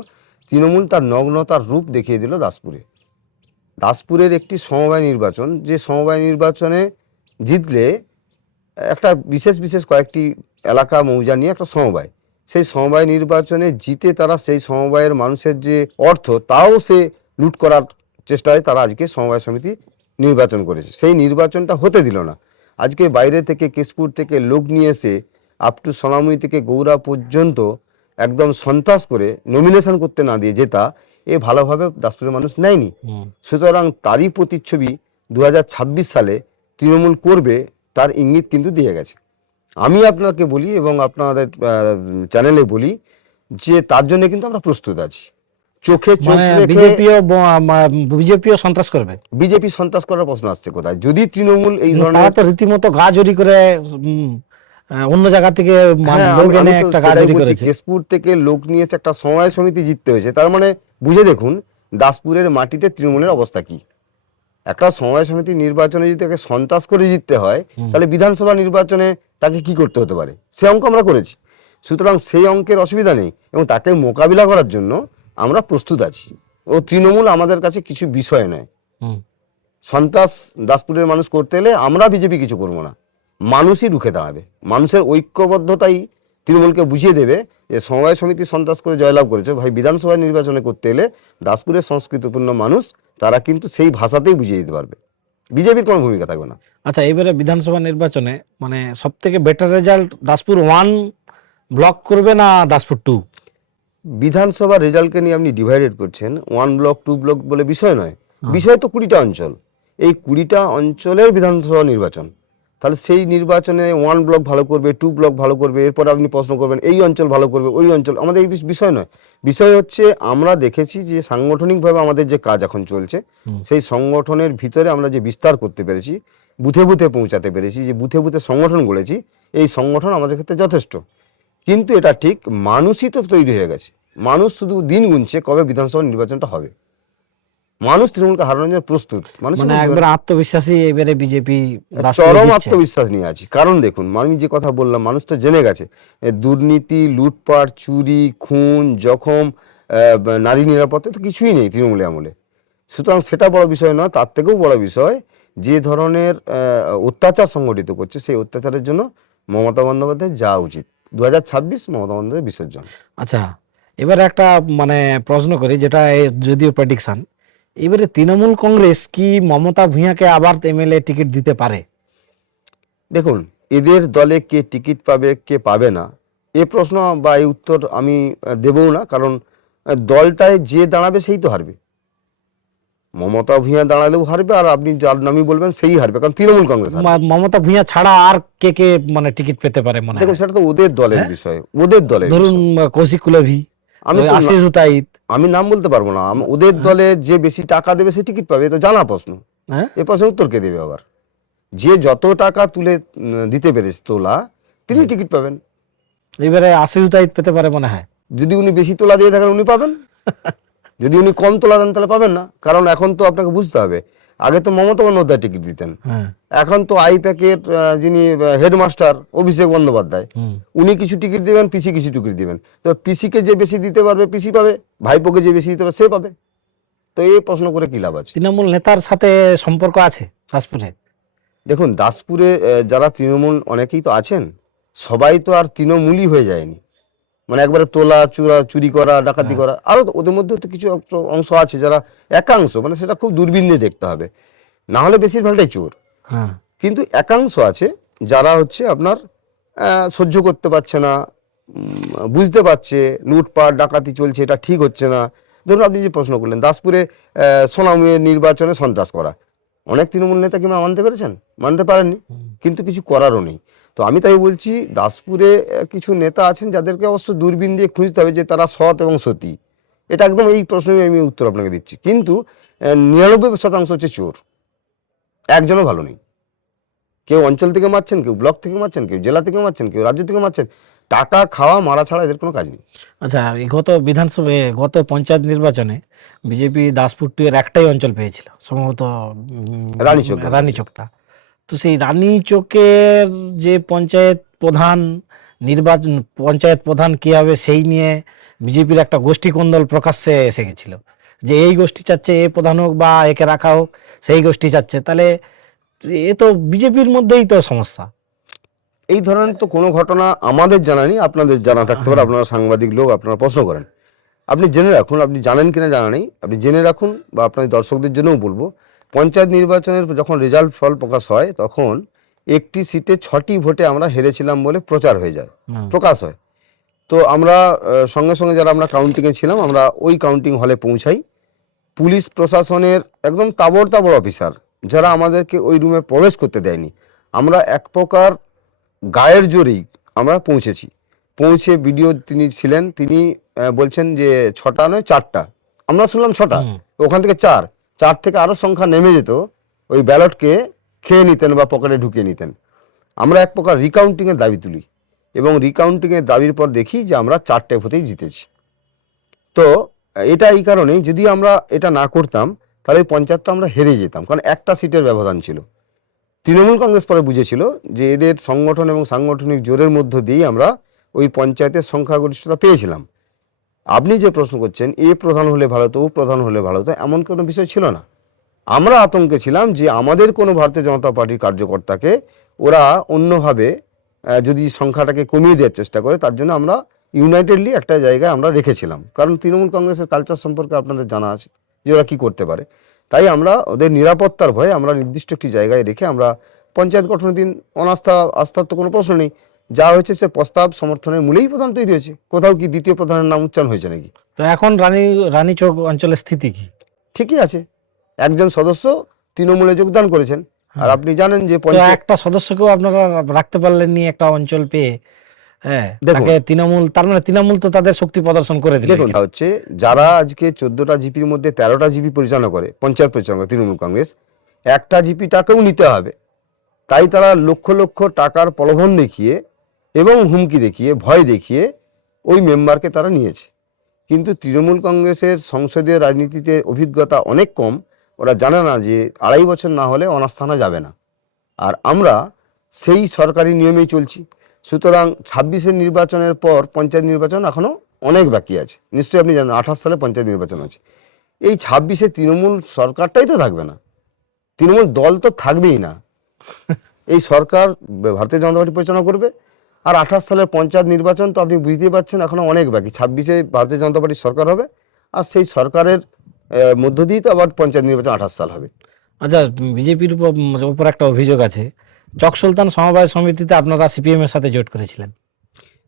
তৃণমূল তার নগ্নতার রূপ দেখিয়ে দিল দাসপুরে। দাসপুরের একটি সমবায় নির্বাচন, যে সমবায় নির্বাচনে জিতলে একটা বিশেষ বিশেষ কয়েকটি এলাকা মৌজা নিয়ে একটা সমবায়, সেই সমবায় নির্বাচনে জিতে তারা সেই সমবায়ের মানুষের যে অর্থ, তাও সে লুট করার চেষ্টায় তারা আজকে সমবায় সমিতি নির্বাচন করেছে। সেই নির্বাচনটা হতে দিল না। আজকে বাইরে থেকে, কেশপুর থেকে লোক নিয়ে এসে আপ টু সোনামুড়ি থেকে গৌড়া পর্যন্ত একদম সন্ত্রাস করে নমিনেশন করতে না দিয়ে জেতা, এ ভালোভাবে দাসপুরের মানুষ নেয়নি। সুতরাং তারই প্রতিচ্ছবি 2026 সালে তৃণমূল করবে, তার ইঙ্গিত কিন্তু দিয়ে গেছে। আমি আপনাকে বলি এবং আপনাদের চ্যানেলে বলি যে তার জন্য কিন্তু আমরা প্রস্তুত আছি। চোখে চোখ মানে রেখে বিজেপিও সন্ত্রাস করবে? বিজেপি সন্ত্রাস করার প্রশ্ন আসছে কোথায়? যদি তৃণমূল এই তারা ধরনের, তো রীতিমতো গা জড়ি করে অন্য জায়গা থেকে হ্যাঁ, লোক আমি এনে তো একটা গা সেটাই জড়ি বলছি, করেছে। কেশপুর থেকে লোক নিয়ে এসে একটা সমবায় সমিতি জিততে হয়েছে। তার মানে বুঝে দেখুন দাসপুরের মাটিতে তৃণমূলের অবস্থা কি। একটা সমবায় সমিতি নির্বাচনে যদি তাকে সন্ত্রাস করে জিততে হয়, তাহলে বিধানসভা নির্বাচনে তাকে কি করতে হতে পারে, সে অঙ্ক আমরা করেছি। সুতরাং সেই অঙ্কের অসুবিধা নেই এবং তাকে মোকাবিলা করার জন্য আমরা প্রস্তুত আছি। ও তৃণমূল আমাদের কাছে কিছু বিষয় নয়। হুম। সন্ত্রাস দাসপুরের মানুষ করতে এলে আমরা বিজেপি কিছু করবো না, মানুষই রুখে দাঁড়াবে। মানুষের ঐক্যবদ্ধতাই তৃণমূলকে বুঝিয়ে দেবে যে সমবায় সমিতি সন্ত্রাস করে জয়লাভ করেছে, ভাই বিধানসভা নির্বাচনে করতে এলে দাসপুরের সংস্কৃতিপূর্ণ মানুষ তারা কিন্তু সেই ভাষাতেই বুঝিয়ে দিতে পারবে, বিজেপির কোনো ভূমিকা থাকবে না। আচ্ছা, এবারে বিধানসভা নির্বাচনে মানে সব থেকে বেটার রেজাল্ট দাসপুর 1 ব্লক করবে না দাসপুর 2? বিধানসভা রেজাল্টকে নিয়ে আপনি ডিভাইডেড করছেন, 1 ব্লক 2 ব্লক বলে বিষয় নয়। বিষয় তো 20টা অঞ্চল, এই 20টা অঞ্চলের বিধানসভা নির্বাচন। তাহলে সেই নির্বাচনে 1 ব্লক ভালো করবে, 2 ব্লক ভালো করবে, এরপর আপনি প্রশ্ন করবেন এই অঞ্চল ভালো করবে, ওই অঞ্চল, আমাদের এই বিষয় নয়। বিষয় হচ্ছে আমরা দেখেছি যে সাংগঠনিকভাবে আমাদের যে কাজ এখন চলছে, সেই সংগঠনের ভিতরে আমরা যে বিস্তার করতে পেরেছি, বুথে বুথে পৌঁছাতে পেরেছি, যে বুথে বুথে সংগঠন গড়েছি, এই সংগঠন আমাদের ক্ষেত্রে যথেষ্ট। কিন্তু এটা ঠিক, মানুষই তো তৈরি হয়ে গেছে। মানুষ শুধু দিন গুনছে কবে বিধানসভা নির্বাচনটা হবে। মানুষ তৃণমূলকে হারানোর জন্য প্রস্তুত। মানুষ মানে একবার আত্মবিশ্বাসী এবারে বিজেপি চরম আত্মবিশ্বাস নিয়ে আছি। কারণ দেখুন, আমি যে কথা বললাম, মানুষ তো জেনে গেছে দুর্নীতি, লুটপাট, চুরি, খুন, জখম, নারী নিরাপত্তা তো কিছুই নেই তৃণমূলের আমলে। সুতরাং সেটা বড় বিষয় নয়, তার থেকেও বড় বিষয় যে ধরনের অত্যাচার সংগঠিত করছে, সেই অত্যাচারের জন্য মমতা বন্দ্যোপাধ্যায় যাওয়া উচিত। 2026 মমতা বন্দ্যোপাধ্যায় বিসর্জন। আচ্ছা, এবারে একটা মানে প্রশ্ন করি, যেটা যদিও প্রেডিকশন, এবারে তৃণমূল কংগ্রেস কি মমতা ভূঁইয়াকে আবার এমএলএ টিকিট দিতে পারে? দেখুন, এদের দলে কে টিকিট পাবে কে পাবে না, এ প্রশ্ন বা এই উত্তর আমি দেবও না, কারণ দলটায় যে দাঁড়াবে সেই তো হারবে। মমতা ভূঁইয়া দাঁড়ালেও হারবে, আর আপনি যার নামই বলবেন সেই হারবে, কারণ তৃণমূল কংগ্রেস হারবে। মমতা ভূঁইয়া ছাড়া আর কে কে মানে টিকিট পেতে পারে মনে দেখুন, হয়? সেটা তো ওদের দলের হ্যাঁ? বিষয়, ওদের দলের ধরুন বিষয়। কৌশিক কুলভি, আমি তো আশিস হুতাইত। আমি নাম বলতে পারবো না। ওদের দলে যে বেশি টাকা দেবে সে টিকিট পাবে, এ তো জানা প্রশ্ন। হ্যাঁ, এ প্রশ্নের উত্তর কে দেবে আবার? যে যত টাকা তুলে দিতে পেরেছে তোলা, তিনি টিকিট পাবেন। এবারে আশিস হুতাইত পেতে পারে মনে হয়। যদি উনি বেশি তোলা দিয়ে থাকেন উনি পাবেন, যদি উনি কম তোলা দেন তাহলে পাবেন না। কারণ এখন তো আপনাকে বুঝতে হবে, আগে তো মমতা বন্দ্যোপাধ্যায় টিকিট দিতেন, হ্যাঁ, এখন তো আইপ্যাকের যিনি হেডমাস্টার অভিষেক বন্দ্যোপাধ্যায়, হুম। উনি কিছু টিকিট দিবেন, পিসি কিছু টিকিট দিবেন। তো পিসিকে যে বেশি দিতে পারবে পিসি পাবে, ভাইপোকে যে বেশি দিতে পারবে সে পাবে। তো এই প্রশ্ন করে কি লাভ আছে? তৃণমূল নেতার সাথে সম্পর্ক আছে দাসপুরে? দেখুন, দাসপুরে যারা তৃণমূল অনেকেই তো আছেন, সবাই তো আর তৃণমূলই হয়ে যায়নি। মানে একবারে তোলা চুরি করা ডাকাতি করা, আরও ওদের মধ্যে তো কিছু একটা অংশ আছে যারা একাংশ, মানে সেটা খুব দূরবীন দিয়ে দেখতে হবে, না হলে বেশিরভাগটাই চোর। হ্যাঁ, কিন্তু একাংশ আছে যারা হচ্ছে আপনার সহ্য করতে পারছে না, বুঝতে পারছে লুটপাট ডাকাতি চলছে, এটা ঠিক হচ্ছে না। ধরুন আপনি যে প্রশ্ন করলেন দাসপুরে সোনামুয়ের নির্বাচনে সন্ত্রাস করা, অনেক তৃণমূল নেতা কি মানতে পেরেছেন? মানতে পারেননি, কিন্তু কিছু করারও নেই। তো আমি তাই বলছি, দাসপুরে কিছু নেতা আছেন যাদেরকে অবশ্য দূরবীন দিয়ে খুঁজতে হবে যে তারা সৎ এবং সতী। এটা একদম এই প্রশ্নে আমি উত্তর আপনাকে দিচ্ছি। কিন্তু 99% হচ্ছে চোর, একজনও ভালো নেই। কেউ অঞ্চল থেকে মারছেন, কেউ ব্লক থেকে মারছেন, কেউ জেলা থেকে মারছেন, কেউ রাজ্য থেকে মারছেন। টাকা খাওয়া মারা ছাড়া এদের কোনো কাজ নেই। আচ্ছা, এই গত পঞ্চায়েত নির্বাচনে বিজেপি দাসপুর 2 এর একটাই অঞ্চল পেয়েছিল সম্ভবত, রানীচক। রানীচকটা। তো সেই রানীচকের যে পঞ্চায়েত প্রধান কি হবে সেই নিয়ে বিজেপির একটা গোষ্ঠী কোন্দল প্রকাশ্যে এসে গেছিল, যে এই গোষ্ঠী চাচ্ছে এ প্রধান হোক বা একে রাখা হোক, সেই গোষ্ঠী চাচ্ছে। তাহলে এ তো বিজেপির মধ্যেই তো সমস্যা। এই ধরনের তো কোনো ঘটনা আমাদের জানা নেই, আপনাদের জানা থাকতে পারে, আপনারা সাংবাদিক লোক, আপনারা প্রশ্ন করেন। আপনি জেনে রাখুন, আপনি জানেন কিনা জানা নেই, আপনি জেনে রাখুন, বা আপনাদের দর্শকদের জন্যও বলবো, পঞ্চায়েত নির্বাচনের যখন রেজাল্ট ফল প্রকাশ হয় তখন একটি সিটে 6টি ভোটে আমরা হেরেছিলাম বলে প্রচার হয়ে যায়, প্রকাশ হয়। তো আমরা সঙ্গে সঙ্গে যারা আমরা কাউন্টিংয়ে ছিলাম, আমরা ওই কাউন্টিং হলে পৌঁছাই। পুলিশ প্রশাসনের একদম তাবড় তাবড় অফিসার, যারা আমাদেরকে ওই রুমে প্রবেশ করতে দেয়নি। আমরা এক প্রকার গায়ের জোরেই আমরা পৌঁছেছি। পৌঁছে বিডিও তিনি ছিলেন, তিনি বলছেন যে 6টা নয় 4টা, আমরা শুনলাম 6টা, ওখান থেকে 4 থেকে আরও সংখ্যা নেমে যেত, ওই ব্যালটকে খেয়ে নিতেন বা পকেটে ঢুকিয়ে নিতেন। আমরা এক প্রকার রিকাউন্টিংয়ের দাবি তুলি, এবং রিকাউন্টিংয়ের দাবির পর দেখি যে আমরা 4টে ভোটেই জিতেছি। তো এটা এই কারণেই, যদি আমরা এটা না করতাম তাহলে এই পঞ্চায়েতটা আমরা হেরে যেতাম, কারণ একটা সিটের ব্যবধান ছিল। তৃণমূল কংগ্রেস পরে বুঝেছিল যে এদের সংগঠন এবং সাংগঠনিক জোরের মধ্য দিয়েই আমরা ওই পঞ্চায়েতের সংখ্যাগরিষ্ঠতা পেয়েছিলাম। আপনি যে প্রশ্ন করছেন এ প্রধান হলে ভালো হতো, ও প্রধান হলে ভালো হতো, এমন কোনো বিষয় ছিল না। আমরা আতঙ্কে ছিলাম যে আমাদের কোনো ভারতীয় জনতা পার্টির কার্যকর্তাকে ওরা অন্যভাবে যদি সংখ্যাটাকে কমিয়ে দেওয়ার চেষ্টা করে, তার জন্য আমরা ইউনাইটেডলি একটা জায়গায় আমরা রেখেছিলাম। কারণ তৃণমূল কংগ্রেসের কালচার সম্পর্কে আপনাদের জানা আছে যে ওরা কী করতে পারে। তাই আমরা ওদের নিরাপত্তার ভয়ে আমরা নির্দিষ্ট একটি জায়গায় রেখে আমরা পঞ্চায়েত গঠনের দিন আস্থার তো কোনো প্রশ্ন নেই, যা হয়েছে সে প্রস্তাব সমর্থনের মূলেই প্রধান তৈরি হয়েছে। কোথাও কি দ্বিতীয় প্রধানের নাম উচ্চারণ হয়েছে নাকি? তো এখন রানীচক অঞ্চলের স্থিতি কি? ঠিকই আছে, একজন সদস্য তৃণমূলে যোগদান করেছেন। আর আপনি জানেন যে একটা সদস্যকেও আপনারা রাখতে পারলেননি একটা অঞ্চল পেয়ে। হ্যাঁ, দেখুন, তাকে তৃণমূল, তার মানে তৃণমূল তো তাদের শক্তি প্রদর্শন করে দিল। দেখুন হচ্ছে, যারা আজকে 14টা জিপির মধ্যে 13টা জিপি পরিচালনা করে, পঞ্চায়েত পরিচালনা করে তৃণমূল কংগ্রেস, একটা জিপিটাকেও নিতে হবে। তাই তারা লক্ষ লক্ষ টাকার প্রলোভন দেখিয়ে এবং হুমকি দেখিয়ে ভয় দেখিয়ে ওই মেম্বারকে তারা নিয়েছে। কিন্তু তৃণমূল কংগ্রেসের সংসদীয় রাজনীতিতে অভিজ্ঞতা অনেক কম, ওরা জানে না যে 2.5 বছর না হলে অনাস্থানা যাবে না। আর আমরা সেই সরকারি নিয়মেই চলছি। সুতরাং 26-এর নির্বাচনের পর পঞ্চায়েত নির্বাচন এখনও অনেক বাকি আছে। নিশ্চয়ই আপনি জানেন 28 সালে পঞ্চায়েত নির্বাচন আছে। এই 26-এ তৃণমূল সরকারটাই তো থাকবে না, তৃণমূল দল তো থাকবেই না। এই সরকার ভারতীয় জনতা পার্টি পরিচালনা করবে। আর 28 সালের পঞ্চায়েত নির্বাচন তো আপনি বুঝতেই পারছেন এখনো অনেক বাকি। 26-এ ভারতীয় জনতা পার্টির সরকার হবে, আর সেই সরকারের মধ্য দিয়েই তো আবার পঞ্চায়েত নির্বাচন 28 সাল হবে। আচ্ছা, বিজেপির উপর একটা অভিযোগ আছে, চক সুলতান সমবায় সমিতিতে আপনারা সিপিএম এর সাথে জোট করেছিলেন।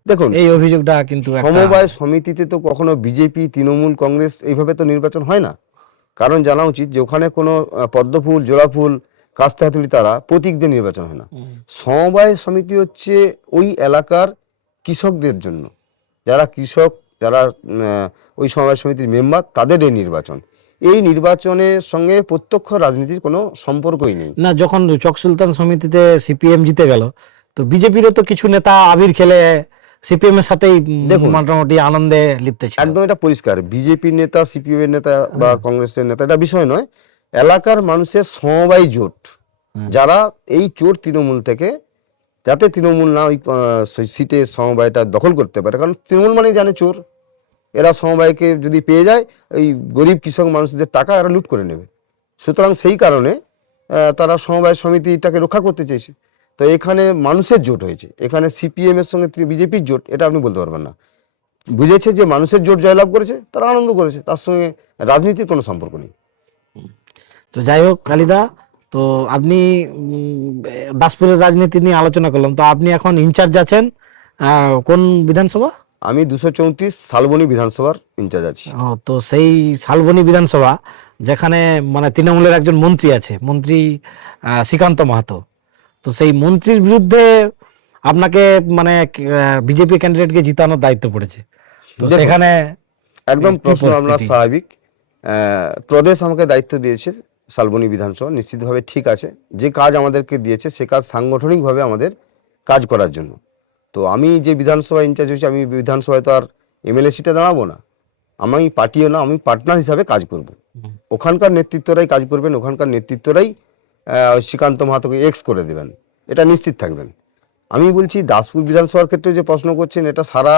দেখুন, এই অভিযোগটা কিন্তু সমবায় সমিতিতে তো কখনো বিজেপি, তৃণমূল, কংগ্রেস এইভাবে তো নির্বাচন হয় না। কারণ জানা উচিত যে ওখানে কোনো পদ্মফুল, জোড়াফুল, কাস্তে হাতুড়ি তারা প্রতীক দিয়ে নির্বাচন হয় না। সমবায় সমিতি হচ্ছে ওই এলাকার কৃষকদের জন্য, যারা কৃষক, যারা ওই সমবায় সমিতির মেম্বার, তাদের এই নির্বাচন। এই নির্বাচনের সঙ্গে প্রত্যক্ষ রাজনীতির কোনো সম্পর্কই নেই। না, যখন চক সুলতান সমিতিতে সিপিএম জিতে গেল, তো বিজেপিরও তো কিছু নেতা আবির খেলে সিপিএম এর সাথেই মোটামুটি আনন্দে লিপ্ত ছিল। একদম এটা পরিষ্কার, বিজেপির নেতা, সিপিএম এর নেতা বা কংগ্রেসের নেতা এটা বিষয় নয়। এলাকার মানুষের সমবায় জোট, যারা এই চোর তৃণমূল থেকে, যাতে তৃণমূল না ওই সিটে সমবায়টা দখল করতে পারে। কারণ তৃণমূল মানে জানে চোর, এরা সমবায়কে যদি পেয়ে যায় ওই গরিব কৃষক মানুষদের টাকা এরা লুট করে নেবে। সুতরাং সেই কারণে তারা সমবায় সমিতিটাকে রক্ষা করতে চেয়েছে। তো এখানে মানুষের জোট হয়েছে, এখানে সিপিএম এর সঙ্গে বিজেপির জোট, এটা আপনি বলতে পারবেন না। বুঝেছে যে মানুষের জোট জয়লাভ করেছে, তারা আনন্দ করেছে, তার সঙ্গে রাজনীতির কোনো সম্পর্ক নেই। তো যাই হোক কালিদা, তো আপনি দাসপুরের রাজনীতি নিয়ে আলোচনা করলাম, তো আপনি এখন ইনচার্জ আছেন কোন বিধানসভা? আমি 234 শালবনী বিধানসভার ইনচার্জ আছি। তো সেই শালবনী বিধানসভা, যেখানে মানে তৃণমূলের একজন মন্ত্রী আছে, মন্ত্রী শ্রীকান্ত মাহাতো, তো সেই মন্ত্রীর বিরুদ্ধে আপনাকে মানে বিজেপি ক্যান্ডিডেটকে জিতানোর দায়িত্ব পড়েছে, তো সেখানে একদম কি প্রশ্ন আপনার পরিস্থিতি? স্বাভাবিক। প্রদেশ আমাকে দায়িত্ব দিয়েছে শালবনী বিধানসভা, নিশ্চিতভাবে ঠিক আছে। যে কাজ আমাদেরকে দিয়েছে সে কাজ সাংগঠনিকভাবে আমাদের কাজ করার জন্য। তো আমি যে বিধানসভা ইনচার্জ হয়েছি, আমি বিধানসভায় তো আর এমএলএ সিটে দাঁড়াবো না, আমি পার্টিও না, আমি পার্টনার হিসাবে কাজ করব। ওখানকার নেতৃত্বরাই কাজ করবেন, ওখানকার নেতৃত্বরাই শ্রীকান্ত মাহাতোকে এক্স করে দেবেন, এটা নিশ্চিত থাকবেন। আমি বলছি দাসপুর বিধানসভার ক্ষেত্রে যে প্রশ্ন করছেন, এটা সারা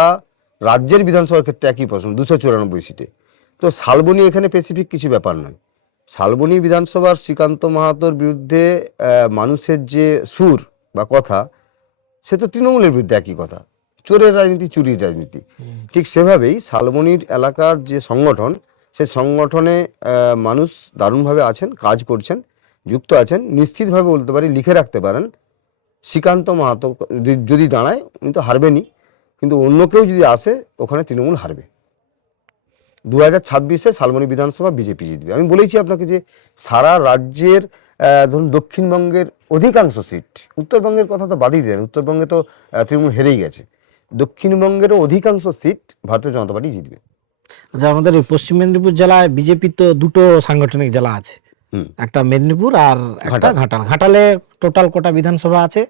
রাজ্যের বিধানসভার ক্ষেত্রে একই প্রশ্ন, 294 সিটে। তো শালবনী এখানে স্পেসিফিক কিছু ব্যাপার নয়। শালবনী বিধানসভার শ্রীকান্ত মাহাতোর বিরুদ্ধে মানুষের যে সুর বা কথা, সে তো তৃণমূলের বিরুদ্ধে একই কথা, চোরের রাজনীতি, চুরির রাজনীতি। ঠিক সেভাবেই শালবনীর এলাকার যে সংগঠন, সেই সংগঠনে মানুষ দারুণভাবে আছেন, কাজ করছেন, যুক্ত আছেন। নিশ্চিতভাবে বলতে পারি, লিখে রাখতে পারেন, শ্রীকান্ত মাহাতো যদি দাঁড়ায় উনি তো হারবেনই, কিন্তু অন্য কেউ যদি আসে ওখানে তৃণমূল হারবে। 2026-এ শালবনী বিধানসভা বিজেপি জিতবে। আমি বলেছি আপনাকে যে সারা রাজ্যের ধরুন দক্ষিণবঙ্গের অধিকাংশ সিট, উত্তরবঙ্গের কথা তো বাদই দেন, উত্তরবঙ্গে তো তৃণমূল হেরেই গেছে, দক্ষিণবঙ্গেরও অধিকাংশ সিট ভারতীয় জনতা পার্টি জিতবে। আচ্ছা, আমাদের এই পশ্চিম মেদিনীপুর জেলায় বিজেপি তো দুটো সাংগঠনিক জেলা আছে, একটা মেদিনীপুর আর একটা ঘাটাল। ঘাটালে টোটাল কোটা বিধানসভা আছে?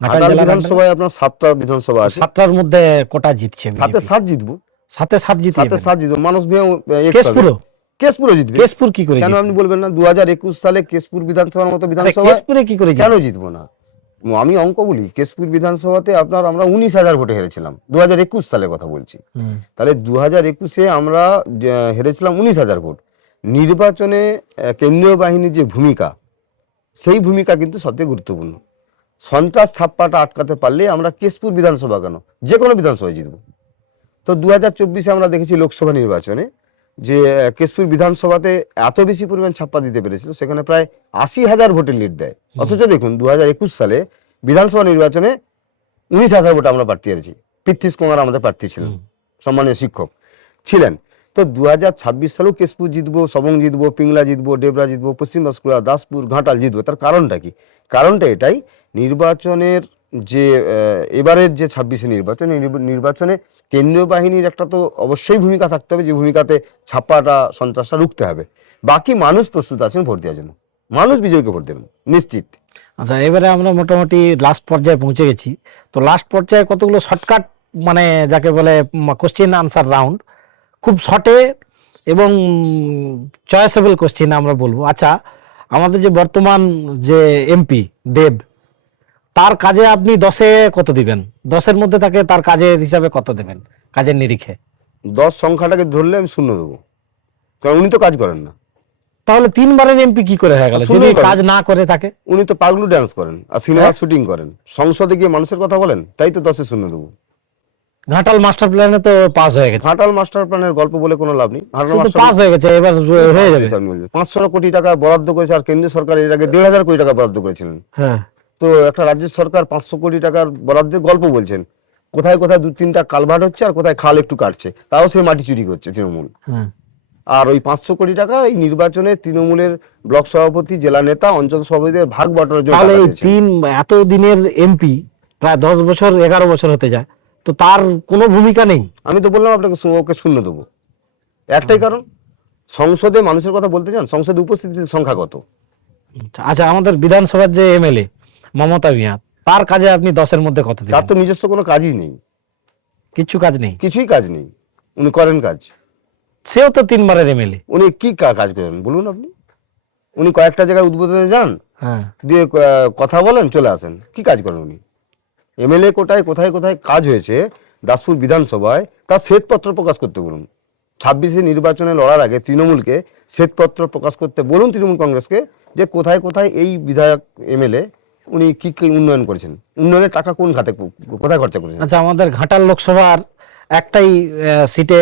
ঘাটাল বিধানসভায় আপনার 7টা বিধানসভা আছে, 7টার মধ্যে কোটা জিতছে? 7-এ 7 জিতবো, 7-এ 7 জিতে 7-এ 7 জিতবো। মানুষ কেশপুরও জিতবে। কেশপুর কি করে কেন আপনি বলবেন না? 2021 সালে কেশপুর বিধানসভার মতো বিধানসভা কেশপুরে কি করে কেন জিতবো না? আমি অঙ্ক বলি, কেশপুর বিধানসভাতে আমরা 19,000 ভোটে হেরেছিলাম, 2021 সালের কথা বলছি। তাহলে 2021-এ আমরা হেরেছিলাম 19,000 ভোট। নির্বাচনে কেন্দ্রীয় বাহিনীর যে ভূমিকা, সেই ভূমিকা কিন্তু সবচেয়ে গুরুত্বপূর্ণ। সন্ত্রাস ছাপ্পাটা আটকাতে পারলে আমরা কেশপুর বিধানসভা কেন, যে কোনো বিধানসভায় জিতবো। তো 2024-এ আমরা দেখেছি লোকসভা নির্বাচনে যে কেশপুর বিধানসভাতে এত বেশি পরিমাণ ছাপ্পা দিতে পেরেছিল, সেখানে প্রায় 80,000 ভোটের লিড দেয়। অথচ দেখুন 2021 সালে বিধানসভা নির্বাচনে 19,000 ভোটে আমরা প্রার্থী হারিয়েছি। পৃথ্বীশ কুমার আমাদের প্রার্থী ছিলেন, সম্মানীয় শিক্ষক ছিলেন। তো 2026 সালেও কেশপুর জিতবো, সবং জিতবো, পিংলা জিতবো, ডেবরা জিতবো, পশ্চিম বাঁশকুড়া, দাসপুর, ঘাটাল জিতবো। তার কারণটা কি? কারণটা এটাই, নির্বাচনের যে এবারের যে 26-এ নির্বাচনে কেন্দ্রীয় বাহিনীর একটা তো অবশ্যই ভূমিকা থাকতে হবে, যে ভূমিকাতে ছাপ্পাটা সন্ত্রাসটা রুখতে হবে। বাকি মানুষ প্রস্তুত আছেন ভোট দেওয়ার জন্য, মানুষ বিজয়ীকে ভোট দেবেন নিশ্চিত। আচ্ছা, এবারে আমরা মোটামুটি লাস্ট পর্যায়ে পৌঁছে গেছি। তো লাস্ট পর্যায়ে কতগুলো শর্টকাট, মানে যাকে বলে কোশ্চেন আনসার রাউন্ড, খুব শর্টে এবং চয়েসেবল কোশ্চেন আমরা বলবো। আচ্ছা, আমাদের যে বর্তমান যে এমপি দেব, তার কাজে আপনি 10-এ কত দিবেন? 10-এর মধ্যে তাকে তার কাজের হিসাবে কত দেবেন, কাজের নিরিখে? 10 সংখ্যাটাকে ধরলে আমি 0 দেবো। কারণ উনি তো কাজ করেন না, তাহলে 3বারের এমপি কি করে হয়ে গেল শুনুন যদি করেন। কাজ না করে থাকে? উনি তো পাগলু ডান্স করেন আর সিনেমা শুটিং করেন, সংসদে গিয়ে মানুষের কথা বলেন, তাই তো 10-এ 0 দেবো। ঘাটাল মাস্টার প্ল্যানে তো পাস হয়ে গেছে, ঘাটাল মাস্টার প্ল্যানের গল্প বলে কোনো লাভ নেই। ঘাটাল শুধু মাস্টার পাস হয়ে গেছে, এবার হয়ে যাবে। 500 কোটি টাকা বরাদ্দ করেছে, আর কেন্দ্রীয় সরকার এর আগে 1,500 কোটি টাকা বরাদ্দ করেছিলেন। হ্যাঁ, তো একটা রাজ্য সরকার 500 কোটি টাকার বরাদ্দের গল্প বলছেন, কোথায় কোথায় 2-3টা কালভার্ট হচ্ছে আর কোথায় খাল একটু কাটছে, তাও সে মাটি চুরি করছে তৃণমূল। হ্যাঁ। আর ওই 500 কোটি টাকা এই নির্বাচনে তৃণমূলের ব্লক সভাপতি, জেলা নেতা, অঞ্চল সভাপতিদের ভাগ বটার জন্য তাহলে টাকা এই দিয়েছেন। এত দিনের এমপি প্রায় 10 বছর 11 বছর হতে যায়, তো তার কোনো ভূমিকা নেই। আমি তো বললাম আপনাকে ওকে 0 দেবো, একটাই কারণ, সংসদে মানুষের কথা বলতে চান, সংসদে উপস্থিতির সংখ্যা কত? আচ্ছা, আমাদের বিধানসভার যে এমএলএ মমতা মিয়া, তার কাজে আপনি 10-এর মধ্যে কত তার দিবেন? তো নিজস্ব কোনো কাজই নেই, কিছু কাজ নেই, কিছুই কাজ নেই। উনি করেন কাজ? সেও তো 3বারের এমএলএ। উনি কি কাজ করেন বলুন আপনি? উনি কয়েকটা জায়গায় উদ্বোধনে যান, হ্যাঁ, দিয়ে কথা বলেন, চলে আসেন। কি কাজ করেন উনি? এমএলএ কোটায় কোথায় কোথায় কাজ হয়েছে দাসপুর বিধানসভায়, তার শ্বেতপত্র প্রকাশ করতে বলুন। 26-এ নির্বাচনে লড়ার আগে তৃণমূলকে শ্বেতপত্র প্রকাশ করতে বলুন, তৃণমূল কংগ্রেসকে, যে কোথায় কোথায় এই বিধায়ক এমএলএ উনি কি কি উন্নয়ন করেছেন, উন্নয়নের টাকা কোন খাতে কোথায় খরচা করেছেন। আচ্ছা, আমাদের ঘাটাল লোকসভার একটাই সিটে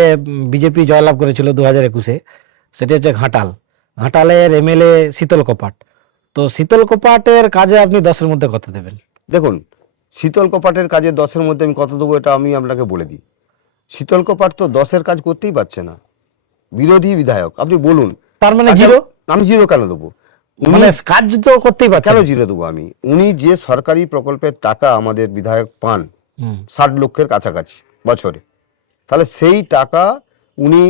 বিজেপি জয়লাভ করেছিল 2021-এ, সেটা হচ্ছে ঘাটাল। ঘাটালের এমএলএ শীতল কপাট। তো শীতল কপাটের কাজে আপনি 10-এর মধ্যে কত দেবেন? দেখুন, শীতল কপাটের কাজে 10-এর মধ্যে আমি কত দেবো এটা আমি আপনাকে বলে দিই। শীতল কপাট তো 10-এর কাজ করতেই পারছে না, বিরোধী বিধায়ক। আপনি বলুন, তার মানে তাকে জিরো? আমি জিরো কেন দেবো? মানে কাজ তো করতেই পারছে কেন না। জিরো দেবো আমি? উনি যে সরকারি প্রকল্পের টাকা আমাদের বিধায়ক পান হুম। 60 লক্ষের কাছাকাছি বছরে, তাহলে সেই টাকা উনি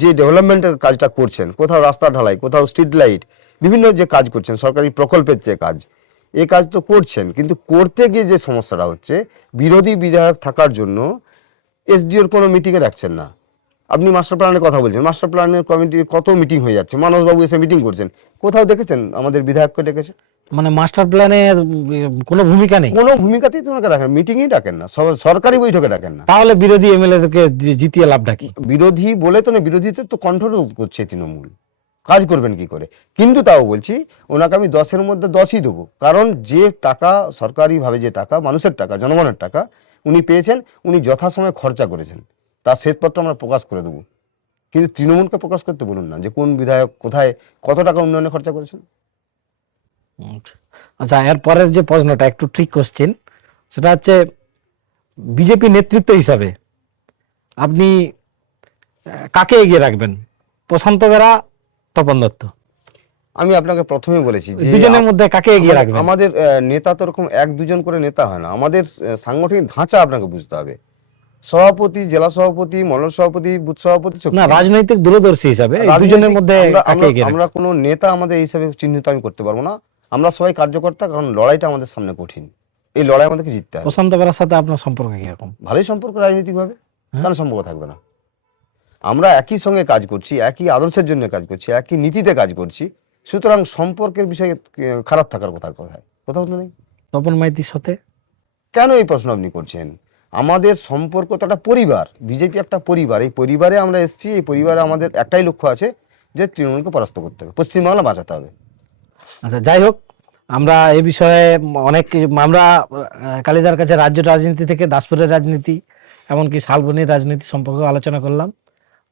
যে ডেভেলপমেন্টের কাজটা করছেন, কোথাও রাস্তা ঢালাই, কোথাও স্ট্রিট লাইট, বিভিন্ন যে কাজ করছেন সরকারি প্রকল্পের যে কাজ, এই কাজ তো করছেন, কিন্তু করতে গিয়ে যে সমস্যাটা হচ্ছে, বিরোধী বিধায়ক থাকার জন্য এসডিওর কোনো মিটিংয়ে রাখছেন না। আপনি মাস্টার প্ল্যানের কথা বলছেন, মাস্টার প্ল্যানের কমিটির কত মিটিং হয়ে যাচ্ছে, মানসবাবু এসে মিটিং করছেন, কোথাও দেখেছেন আমাদের বিধায়ককে ডেকেছে? মানে মাস্টার প্ল্যানে কোনো ভূমিকা নেই। কোনো ভূমিকাতেই তো ওনাকে রাখেন, মিটিংই ডাকেন না, সরকারি বৈঠকে ডাকেন না। তাহলে বিরোধী এমএলএ থেকে জিতিয়ে লাভটা কি? বিরোধী বলে তো না, বিরোধীতে তো কণ্ঠরোধ করছে তৃণমূল, কাজ করবেন কি করে? কিন্তু তাও বলছি, ওনাকে আমি 10-এর মধ্যে 10ই দেবো, কারণ যে টাকা সরকারিভাবে, যে টাকা মানুষের টাকা, জনগণের টাকা উনি পেয়েছেন, উনি যথাসময়ে খরচা করেছেন, তার শ্বেতপত্র আমরা প্রকাশ করে দেবো। কিন্তু তৃণমূলকে প্রকাশ করতে বলুন না, যে কোন বিধায়ক কোথায় কত টাকা উন্নয়নে খরচা করেছেন। আচ্ছা, এর পরের যে প্রশ্নটা একটু ট্রিক কোশ্চেন, সেটা হচ্ছে বিজেপি নেতৃত্ব হিসাবে আপনি কাকে এগিয়ে রাখবেন? প্রশান্ত বেরা, তপন দত্ত, আমি আপনাকে প্রথমে বলেছি যে দুজনের মধ্যে কাকে এগিয়ে আমাদের- রাখবেন? আমাদের নেতা তো এরকম 1-2 করে নেতা হয় না, আমাদের সাংগঠনিক ধাঁচা আপনাকে বুঝতে হবে। সভাপতি, জেলা সভাপতি, মণ্ডল সভাপতি, বুথ সভাপতি, না, শক্তি। রাজনৈতিক দূরদর্শী হিসাবে এই রাজনৈতিক- দুজনের মধ্যে আমরা- কাকে আমরা- এগিয়ে রাখবেন? আমরা কোনো নেতা আমাদের এই হিসাবে চিহ্নিত আমি করতে পারবো না। আমরা সবাই কার্যকর্তা, কারণ লড়াইটা আমাদের সামনে কঠিন, এই লড়াই আমাদেরকে জিততে হবে। প্রশান্ত বেরার সাথে আপনার সম্পর্ক কিরকম? ভালোই সম্পর্ক রাজনৈতিকভাবে, হ্যাঁ। কেন সম্পর্ক থাকবে না? আমরা একই সঙ্গে কাজ করছি, একই আদর্শের জন্য কাজ করছি, একই নীতিতে কাজ করছি, সুতরাং সম্পর্কের বিষয়ে খারাপ থাকার কথা কোথায়? কোথাও তো নেই। তপন মাইতির সাথে? কেন এই প্রশ্ন আপনি করছেন? আমাদের সম্পর্ক তো একটা পরিবার, বিজেপি একটা পরিবার, এই পরিবারে আমরা এসেছি, এই পরিবারে আমাদের একটাই লক্ষ্য আছে, যে তৃণমূলকে পরাস্ত করতে হবে, পশ্চিমবাংলা বাঁচাতে হবে। আচ্ছা, যাই হোক, আমরা এই বিষয়ে অনেক, আমরা কালিদার কাছে রাজ্য রাজনীতি থেকে দাসপুরের রাজনীতি, এমনকি শালবনির রাজনীতি সম্পর্কে আলোচনা করলাম।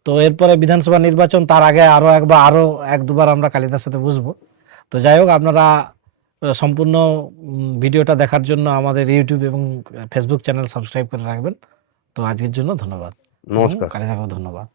তো এরপরে বিধানসভা নির্বাচন, তার আগে আরো একবার, আরো 1-2বার আমরা কালিদার সাথে বসবো। তো যাই হোক, আপনারা সম্পূর্ণ ভিডিওটা দেখার জন্য আমাদের ইউটিউব এবং ফেসবুক চ্যানেল সাবস্ক্রাইব করে রাখবেন। তো আজকের জন্য ধন্যবাদ। নমস্কার। কালিদাকেও ধন্যবাদ।